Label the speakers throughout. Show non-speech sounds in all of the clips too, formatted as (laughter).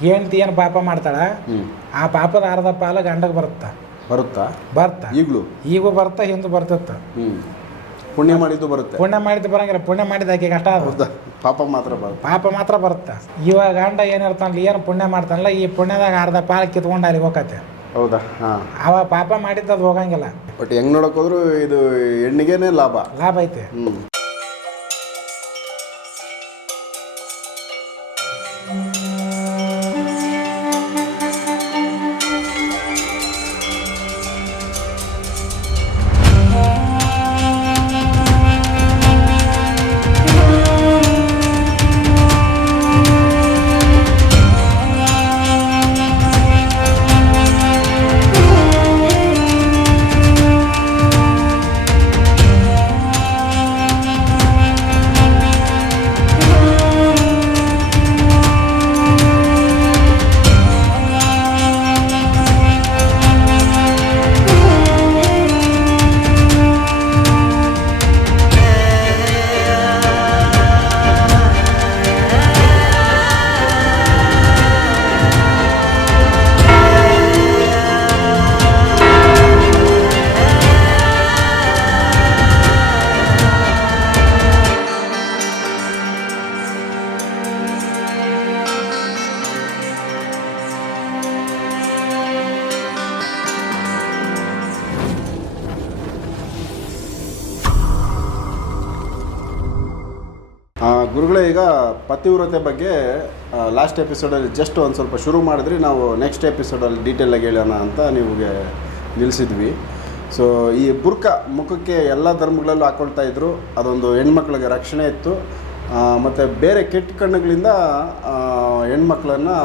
Speaker 1: ಹೆಂಡ್ತಿ ಏನು ಪಾಪ ಮಾಡ್ತಾಳ? ಆ ಪಾಪದ ಅರ್ಧ ಪಾಲ ಗಂಡಗೆ ಬರುತ್ತ?
Speaker 2: ಬರುತ್ತಾ?
Speaker 1: ಬರ್ತ.
Speaker 2: ಈಗಲೂ?
Speaker 1: ಈಗೂ ಬರ್ತಾ ಹಿಂದೆ ಬರ್ತತ್ತ.
Speaker 2: ಪುಣ್ಯ ಮಾಡಿದ್ದು ಬರುತ್ತೆ.
Speaker 1: ಪುಣ್ಯ ಮಾಡಿದ್ದು ಬರಂಗಿಲ್ಲ. ಪುಣ್ಯ ಮಾಡಿದ ಆಕೆ ಕಷ್ಟ
Speaker 2: ಆಗುತ್ತೆ ಪಾಪ ಮಾತ್ರ ಬರುತ್ತೆ.
Speaker 1: ಪಾಪ ಮಾತ್ರ ಬರುತ್ತೆ? ಇವಾಗ ಗಂಡ ಏನಿರ್ತಾನಲ್ಲ ಏನು ಪುಣ್ಯ ಮಾಡ್ತಾನಲ್ಲ ಈ ಪುಣ್ಯದಾಗ ಅರ್ಧ ಪಾಲ ಕಿತ್ಕೊಂಡು ಅಲ್ಲಿ ಹೋಗತ್ತೆ.
Speaker 2: ಹೌದಾ? ಹಾಂ.
Speaker 1: ಅವ ಪಾಪ ಮಾಡಿದ್ದು ಅದು ಹೋಗಂಗಿಲ್ಲ.
Speaker 2: ಬಟ್ ಹೆಂಗ್ ನೋಡಕ್ ಹೋದ್ರು ಇದು ಹೆಣ್ಣಿಗೆನೇ ಲಾಭ.
Speaker 1: ಲಾಭ ಐತೆ.
Speaker 2: ಪತಿವ್ರತೆ ಬಗ್ಗೆ ಲಾಸ್ಟ್ ಎಪಿಸೋಡಲ್ಲಿ ಜಸ್ಟ್ ಒಂದು ಸ್ವಲ್ಪ ಶುರು ಮಾಡಿದ್ರಿ, ನಾವು ನೆಕ್ಸ್ಟ್ ಎಪಿಸೋಡಲ್ಲಿ ಡೀಟೇಲಾಗಿ ಹೇಳೋಣ ಅಂತ ನಿಮಗೆ ನಿಲ್ಲಿಸಿದ್ವಿ ಸೊ ಈ ಬುರ್ಕ ಮುಖಕ್ಕೆ ಎಲ್ಲ ಧರ್ಮಗಳಲ್ಲೂ ಹಾಕೊಳ್ತಾ ಇದ್ರು, ಅದೊಂದು ಹೆಣ್ಮಕ್ಳಿಗೆ ರಕ್ಷಣೆ ಇತ್ತು. ಮತ್ತು ಬೇರೆ ಕೆಟ್ಟ ಕಣ್ಣುಗಳಿಂದ ಹೆಣ್ಮಕ್ಳನ್ನು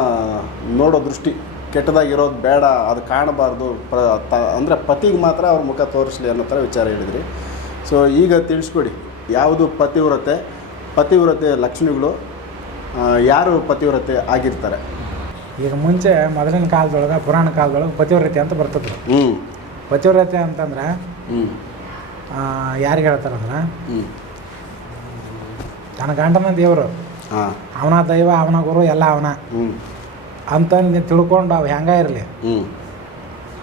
Speaker 2: ನೋಡೋ ದೃಷ್ಟಿ, ಕೆಟ್ಟದಾಗಿರೋದು ಬೇಡ, ಅದು ಕಾಣಬಾರ್ದು, ಪ್ರ, ತ, ಅಂದರೆ ಪತಿಗೆ ಮಾತ್ರ ಅವ್ರ ಮುಖ ತೋರಿಸ್ಲಿ ಅನ್ನೋ ಥರ ವಿಚಾರ ಹೇಳಿದ್ರಿ. ಸೊ ಈಗ ತಿಳಿಸ್ಕೊಡಿ, ಯಾವುದು ಪತಿವ್ರತೆ? ಪತಿವ್ರತೆ ಲಕ್ಷಣಗಳು ಯಾರು ಪತಿವ್ರತೆ ಆಗಿರ್ತಾರೆ?
Speaker 1: ಈಗ ಮುಂಚೆ ಮೊದಲಿನ ಕಾಲದೊಳಗೆ ಪುರಾಣ ಕಾಲದೊಳಗೆ ಪತಿವ್ರತೆ ಅಂತ ಬರ್ತದೆ.
Speaker 2: ಹ್ಞೂ
Speaker 1: ಪತಿವ್ರತೆ ಅಂತಂದ್ರೆ
Speaker 2: ಹ್ಞೂ
Speaker 1: ಯಾರಿಗೆ ಹೇಳ್ತಾರಂದ್ರೆ
Speaker 2: ಹ್ಞೂ
Speaker 1: ತನ್ನ ಗಂಡನ ದೇವರು ಅವನ ದೈವ ಅವನ ಗುರು ಎಲ್ಲ ಅವನ. ಅಂತ ನೀನ್ ತಿಳ್ಕೊಂಡು ಅವು ಹೆಂಗ ಇರಲಿ?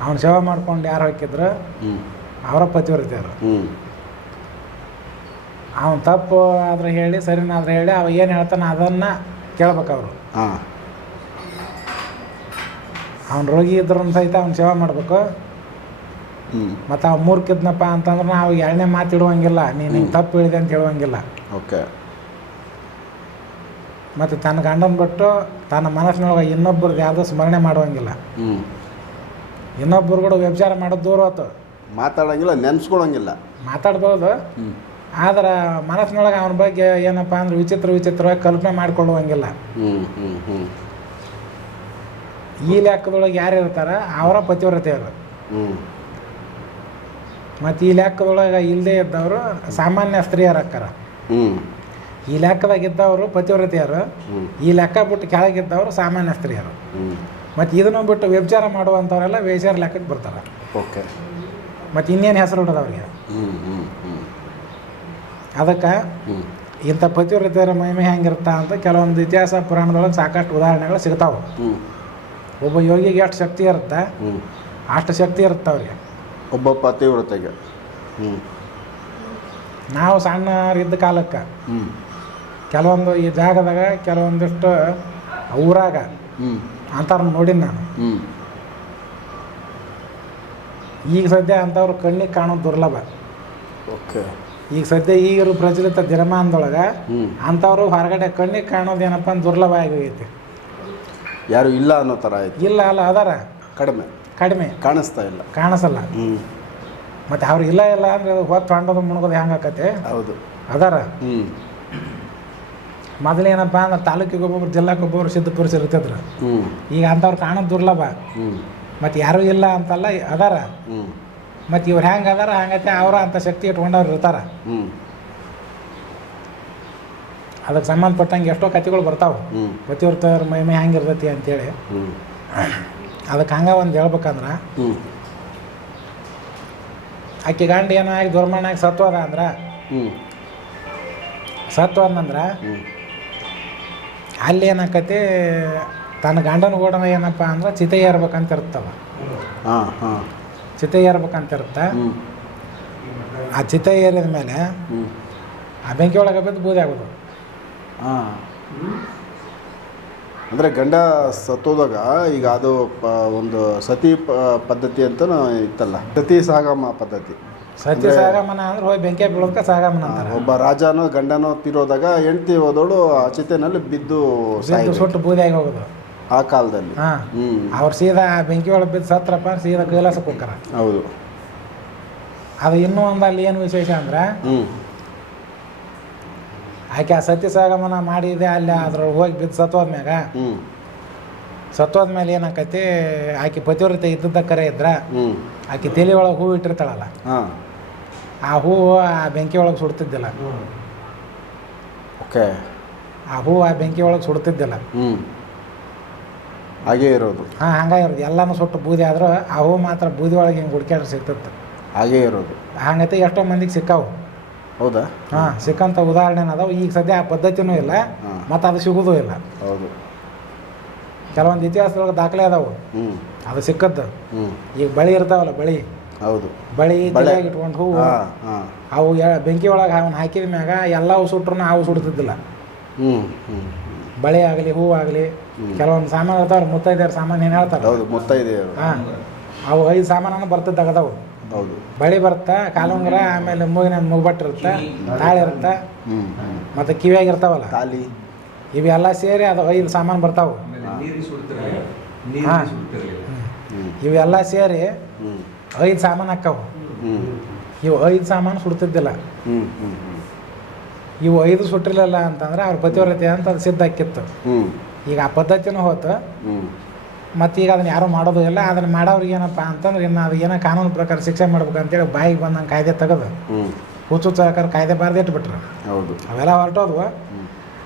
Speaker 1: ಅವನ ಸೇವೆ ಮಾಡ್ಕೊಂಡು ಯಾರು ಹಾಕಿದ್ರು
Speaker 2: ಹ್ಞೂ
Speaker 1: ಅವರ ಪತಿವ್ರತೆ ಅವರು.
Speaker 2: ಹ್ಞೂ
Speaker 1: ಅವನು ತಪ್ಪು ಆದ್ರೆ ಹೇಳಿ ಸರಿನಾದ್ರೆ ಹೇಳಿ ಅವ ಏನು ಹೇಳ್ತಾನೆ ಅದನ್ನು ಕೇಳ್ಬೇಕು ಅವರು
Speaker 2: ಹಾಂ.
Speaker 1: ಅವ್ನು ರೋಗಿ ಇದ್ರೂ ಸಹಿತ ಅವ್ನು ಸೇವೆ ಮಾಡಬೇಕು.
Speaker 2: ಹ್ಞೂ
Speaker 1: ಮತ್ತು ಅವ ಮೂರ್ಕಿದ್ನಪ್ಪ ಅಂತಂದ್ರೆ ನಾವು ಎರಡನೇ ಮಾತು ಇಡುವಂಗಿಲ್ಲ ನೀನು ಹಿಂಗೆ ತಪ್ಪು ಹೇಳಿದೆ ಅಂತ ಹೇಳುವಂಗಿಲ್ಲ.
Speaker 2: ಓಕೆ.
Speaker 1: ಮತ್ತು ತನ್ನ ಗಂಡನ ಬಿಟ್ಟು ತನ್ನ ಮನಸ್ಸಿನೊಳಗೆ ಇನ್ನೊಬ್ಬರದ್ದು ಯಾವುದೋ ಸ್ಮರಣೆ ಮಾಡುವಂಗಿಲ್ಲ.
Speaker 2: ಹ್ಞೂ
Speaker 1: ಇನ್ನೊಬ್ಬರು ಕೂಡ ವ್ಯಭಿಚಾರ ಮಾಡೋದು ದೂರ ಆಯ್ತು
Speaker 2: ಮಾತಾಡೋಂಗಿಲ್ಲ ನೆನ್ಸ್ಕೊಳ್ಳೋಂಗಿಲ್ಲ
Speaker 1: ಮಾತಾಡ್ಬೋದು.
Speaker 2: ಹ್ಞೂ
Speaker 1: ಆದ್ರೆ ಮನಸ್ಸಿನೊಳಗೆ ಅವನ ಬಗ್ಗೆ ಏನಪ್ಪ ಅಂದ್ರೆ ವಿಚಿತ್ರ ವಿಚಿತ್ರವಾಗಿ ಕಲ್ಪನೆ ಮಾಡ್ಕೊಳ್ಳುವಂಗಿಲ್ಲ. ಈ ಲೆಕ್ಕದೊಳಗೆ ಯಾರು ಇರ್ತಾರ? ಅವರ ಪತಿವ್ರತೆಯರು
Speaker 2: ಹ್ಞೂ
Speaker 1: ಮತ್ತು ಈ ಲೆಕ್ಕದೊಳಗೆ ಇಲ್ಲದೆ ಇದ್ದವರು ಸಾಮಾನ್ಯ ಸ್ತ್ರೀಯರು ಅಕ್ಕಾರ. ಈ ಲೆಕ್ಕದಾಗ ಇದ್ದವರು ಪತಿವ್ರತೆಯರು. ಈ ಲೆಕ್ಕ ಬಿಟ್ಟು ಕೆಳಗಿದ್ದವರು ಸಾಮಾನ್ಯ ಸ್ತ್ರೀಯರು. ಮತ್ತು ಇದನ್ನು ಬಿಟ್ಟು ವ್ಯಭಿಚಾರ ಮಾಡುವಂಥವರೆಲ್ಲ ವೇಶ್ಯರ ಲೆಕ್ಕಕ್ಕೆ ಬರ್ತಾರೆ.
Speaker 2: ಓಕೆ.
Speaker 1: ಮತ್ತು ಇನ್ನೇನು ಹೆಸರು ಇಡೋದು ಅವ್ರಿಗೆ? ಅದಕ್ಕೆ ಇಂಥ ಪತಿವ್ರತೆಯರ ಮಹಿಮೆ ಹೆಂಗಿರ್ತಾ ಅಂತ ಕೆಲವೊಂದು ಇತಿಹಾಸ ಪುರಾಣದೊಳಗೆ ಸಾಕಷ್ಟು ಉದಾಹರಣೆಗಳು ಸಿಗ್ತಾವೆ. ಒಬ್ಬ ಯೋಗಿಗೆ ಎಷ್ಟು ಶಕ್ತಿ ಇರುತ್ತೆ? ಅಷ್ಟು ಶಕ್ತಿ ಇರುತ್ತೆ ಅವ್ರಿಗೆ?
Speaker 2: ಒಬ್ಬ ಪತಿವ್ರತೆಗೆ
Speaker 1: ನಾವು ಸಣ್ಣರಿದ್ದ ಕಾಲಕ್ಕೆ ಕೆಲವೊಂದು ಈ ಜಾಗದಾಗ ಕೆಲವೊಂದಿಷ್ಟು ಊರಾಗ
Speaker 2: ಹ್ಞೂ
Speaker 1: ನೋಡಿನ ನಾನು. ಈಗ ಸದ್ಯ ಅಂಥವ್ರು ಕಣ್ಣಿಗೆ ಕಾಣೋದು ದುರ್ಲಭ.
Speaker 2: ಓಕೆ.
Speaker 1: ಈಗ ಸದ್ಯ ಈಗಿರೋ ಪ್ರಚಲಿತ ದಿನಮಾನದೊಳಗೆ ಅಂಥವ್ರು ಹೊರಗಡೆ ಕಣ್ಣಿಗೆ ಕಾಣೋದು ಏನಪ್ಪ ಅಂದ್ರೆ ದುರ್ಲಭ ಆಗೋಗೈತಿ
Speaker 2: ಯಾರು ಇಲ್ಲ ಅನ್ನೋ ಥರ ಆಯ್ತು.
Speaker 1: ಇಲ್ಲ ಅಲ್ಲ ಅದಾರ?
Speaker 2: ಕಡಿಮೆ.
Speaker 1: ಕಡಿಮೆ.
Speaker 2: ಕಾಣಿಸ್ತಾ ಇಲ್ಲ.
Speaker 1: ಕಾಣಿಸಲ್ಲ. ಮತ್ತು ಅವ್ರು ಇಲ್ಲ ಇಲ್ಲ ಅಂದ್ರೆ ಹೊತ್ತು ಹೊಂಡೋದು ಮುಣಗೋದು ಹೆಂಗೆ ಆಕತಿ
Speaker 2: ಹೌದು.
Speaker 1: ಅದಾರ? ಮೊದಲೇನಪ್ಪ ಅಂದ್ರೆ ತಾಲೂಕಿಗೆ ಒಬ್ಬೊಬ್ರು ಜಿಲ್ಲಾಕ್ಕೆ ಒಬ್ಬೊಬ್ರು ಸಿದ್ಧ ಪುರುಷರು ಇರ್ತಿದ್ರು ಈಗ ಅಂಥವ್ರು ಕಾಣೋದು ದುರ್ಲಭ. ಮತ್ತು ಯಾರೂ ಇಲ್ಲ ಅಂತಲ್ಲ ಅದಾರ?
Speaker 2: ಹ್ಞೂ
Speaker 1: ಮತ್ತು ಇವ್ರು ಹೆಂಗೆ ಅದಾರ ಹಂಗತೆ ಅವ್ರ ಅಂತ ಶಕ್ತಿ ಇಟ್ಕೊಂಡವ್ರು ಇರ್ತಾರ. ಅದಕ್ಕೆ ಸಂಬಂಧಪಟ್ಟಂಗೆ ಎಷ್ಟೋ ಕಥೆಗಳು ಬರ್ತಾವೆ. ಪ್ರತಿಯೊಬ್ಬರ ಮಹಿಮೆ ಹೆಂಗೆ ಇರ್ತೈತಿ ಅಂತೇಳಿ. ಅದಕ್ಕೆ ಹಂಗೆ ಒಂದು ಹೇಳ್ಬೇಕಂದ್ರೆ ಆಕೆ ಗಂಡ ಏನಾಗಿ ದುರ್ಮಣ್ಣಾಗಿ ಸತ್ವದ ಅಂದ್ರೆ
Speaker 2: ಹ್ಞೂ
Speaker 1: ಸತ್ವದಂದ್ರೆ
Speaker 2: ಹ್ಞೂ
Speaker 1: ಅಲ್ಲಿ ಏನಾಕತಿ ತನ್ನ ಗಂಡನ ಗೋಡನ ಏನಪ್ಪ ಅಂದ್ರೆ ಚಿತೆ ಏರ್ಬೇಕಂತ ಇರ್ತವ.
Speaker 2: ಹಾಂ ಹಾಂ.
Speaker 1: ಚಿತೆ ಏರ್ಬೇಕಂತ ಇರುತ್ತೆ
Speaker 2: ಹ್ಞೂ
Speaker 1: ಆ ಚಿತೆ ಏರಿದ ಮೇಲೆ ಆ ಬೆಂಕಿ ಒಳಗೆ ಬಿದ್ದು ಬೂದಿ ಆಗೋದು.
Speaker 2: ಹಾಂ ಅಂದರೆ ಗಂಡ ಸತ್ತೋದಾಗ ಈಗ ಅದು ಪ ಒಂದು ಸತಿ ಪ ಪದ್ಧತಿ ಅಂತ ಇತ್ತಲ್ಲ. ಸತಿ ಸಾಗಮ ಪದ್ಧತಿ. ಸತಿ
Speaker 1: ಸಾಗಮನ ಅಂದ್ರೆ ಹೋಗಿ ಬೆಂಕಿ ಬೀಳೋಕೆ ಸಾಗಮನ ಅಂತಾರೆ.
Speaker 2: ಒಬ್ಬ ರಾಜನೋ ಗಂಡನೋ ತೀರೋದಾಗ ಹೆಂಡ್ತಿ ಹೋದವಳು ಆ ಚಿತೆನಲ್ಲಿ ಬಿದ್ದು
Speaker 1: ಬಿದ್ದು
Speaker 2: ಸಾಯ್ಬೇಕು.
Speaker 1: ಸುಟ್ಟು ಬೂದಿಯಾಗಿ ಹೋಗೋದು.
Speaker 2: ಆ ಕಾಲದಲ್ಲಿ.
Speaker 1: ಹಾಂ. ಅವ್ರು ಸೀದಾ ಆ ಬೆಂಕಿ ಒಳಗೆ ಬಿದ್ದು ಸತ್ರಪ್ಪ ಸೀದಾ ಕೈಲಾಸಕ್ಕೆ ಹೋಗ್ತಾರ
Speaker 2: ಹೌದು.
Speaker 1: ಅದು ಇನ್ನೂ ಒಂದು ಅಲ್ಲಿ ಏನು ವಿಶೇಷ ಅಂದ್ರೆ ಆಕೆ ಆ ಸತ್ಯ ಸಾಗಮನ ಮಾಡಿದೆ ಅಲ್ಲಿ ಅದ್ರೊಳಗೆ ಹೋಗಿ ಬಿದ್ದು ಸತ್ವಾದ್ಮ್ಯಾಗ.
Speaker 2: ಹ್ಞೂ
Speaker 1: ಸತ್ವಾದ್ಮೇಲೆ ಏನಾಕೈತಿ ಆಕೆ ಪತಿವ್ರತೆ ಇದ್ದದ್ದ ಕರೆ ಇದ್ರ ಆಕೆ ತಲೆ ಒಳಗೆ ಹೂ ಇಟ್ಟಿರ್ತಾಳಲ್ಲ.
Speaker 2: ಹಾಂ.
Speaker 1: ಆ ಹೂವು ಆ ಬೆಂಕಿ ಒಳಗೆ ಸುಡ್ತಿದ್ದಿಲ್ಲ.
Speaker 2: ಓಕೆ.
Speaker 1: ಆ ಹೂವು ಆ ಬೆಂಕಿ ಒಳಗೆ ಸುಡ್ತಿದ್ದಿಲ್ಲ.
Speaker 2: ಹ್ಞೂ ಹಾಗೇ ಇರೋದು.
Speaker 1: ಹಾಂ ಹಂಗಾಗಿರೋದು ಎಲ್ಲನೂ ಸುಟ್ಟು ಬೂದಿ ಆದರೂ ಆ ಹೂವು ಮಾತ್ರ ಬೂದಿ ಒಳಗೆ ಹಿಂಗೆ ಹುಡ್ಕ್ಯಾಡ್ರೆ ಸಿಗ್ತಿತ್ತು
Speaker 2: ಹಾಗೇ ಇರೋದು.
Speaker 1: ಹಂಗೈತೆ ಎಷ್ಟೋ ಮಂದಿಗೆ ಸಿಕ್ಕಾವು.
Speaker 2: ಹೌದಾ?
Speaker 1: ಹಾಂ ಸಿಕ್ಕಂಥ ಉದಾಹರಣೆ ಅದಾವೆ. ಈಗ ಸದ್ಯ ಆ ಪದ್ಧತಿನೂ ಇಲ್ಲ ಮತ್ತು ಅದು ಸಿಗೋದು ಇಲ್ಲ.
Speaker 2: ಹೌದು.
Speaker 1: ಕೆಲವೊಂದು ಇತಿಹಾಸದೊಳಗೆ ದಾಖಲೆ ಅದಾವು. ಅದು ಸಿಕ್ಕದ್ದು. ಈಗ ಬಳಿ ಇರ್ತಾವಲ್ಲ ಬಳಿ.
Speaker 2: ಹೌದು.
Speaker 1: ಬಳಿ. ಇಟ್ಕೊಂಡು ಹೂವು ಅವು ಬೆಂಕಿ ಒಳಗೆ ಅವನ್ನ ಹಾಕಿದ ಮ್ಯಾಗ ಎಲ್ಲವು ಸುಟ್ಟರು ಅವು ಸುಡ್ತಿದ್ದಿಲ್ಲ.
Speaker 2: ಹ್ಞೂ ಹ್ಞೂ
Speaker 1: ಬಳೆ ಆಗಲಿ ಹೂವು ಆಗಲಿ
Speaker 2: ಹ್ಮ್.
Speaker 1: ಕೆಲವೊಂದು ಸಾಮಾನು ಇರ್ತಾವ್ರ ಮುತ್ತೈದೆಯವ್ರ ಸಾಮಾನು ಏನು ಹೇಳ್ತಾರೆ?
Speaker 2: ಹೌದು ಮುತ್ತೈದೆಯರು
Speaker 1: ಹಾಂ. ಅವು ಐದು ಸಾಮಾನು ಬರ್ತಿದ್ದಾಗದವು.
Speaker 2: ಹೌದು.
Speaker 1: ಬಳೆ ಬರುತ್ತೆ ಕಾಲುಂಗರ ಆಮೇಲೆ ಮೂಗಿನ ಮುಗ್ಬಟ್ಟು ಇರುತ್ತೆ ತಾಳಿ ಇರುತ್ತೆ? ಮತ್ತು ಕಿವಿಯಾಗಿ ಇರ್ತಾವಲ್ಲ
Speaker 2: ತಾಲಿ
Speaker 1: ಇವೆಲ್ಲ ಸೇರಿ ಅದು ಐದು ಸಾಮಾನು ಬರ್ತಾವೆ. ಹಾಂ. ಇವೆಲ್ಲ ಸೇರಿ ಐದು ಸಾಮಾನು
Speaker 2: ಹಾಕವು.
Speaker 1: ಇವು ಐದು ಸಾಮಾನು ಸುಡ್ತಿದ್ದಿಲ್ಲ.
Speaker 2: ಹ್ಞೂ ಹ್ಞೂ ಹ್ಞೂ
Speaker 1: ಇವು ಐದು ಸುಟ್ಟಿರಲಿಲ್ಲ ಅಂತಂದ್ರೆ ಅವ್ರ ಪತಿವ್ರತೆ ಅಂತ ಅದು ಸಿದ್ಧ ಆಕ್ಕಿತ್ತು ಈಗ ಆ ಪದ್ಧತಿನೂ ಹೋತು. ಮತ್ತು ಈಗ ಅದನ್ನ ಯಾರೂ ಮಾಡೋದು ಇಲ್ಲ ಅದನ್ನ ಮಾಡೋರಿಗೆ ಏನಪ್ಪ ಅಂತಂದ್ರೆ ಇನ್ನು ಅದು ಏನೋ ಕಾನೂನು ಪ್ರಕಾರ ಶಿಕ್ಷೆ ಮಾಡ್ಬೇಕು ಅಂತೇಳಿ ಬಾಯಿಗೆ ಬಂದಂಗೆ ಕಾಯ್ದೆ ತೆಗೆದು ಹುಚ್ಚು ಸರ್ಕಾರ ಕಾಯ್ದೆ ಬಾರ್ದು ಇಟ್ಬಿಟ್ರು.
Speaker 2: ಹೌದು.
Speaker 1: ಅವೆಲ್ಲ ಹೊರಟೋದ್ವು.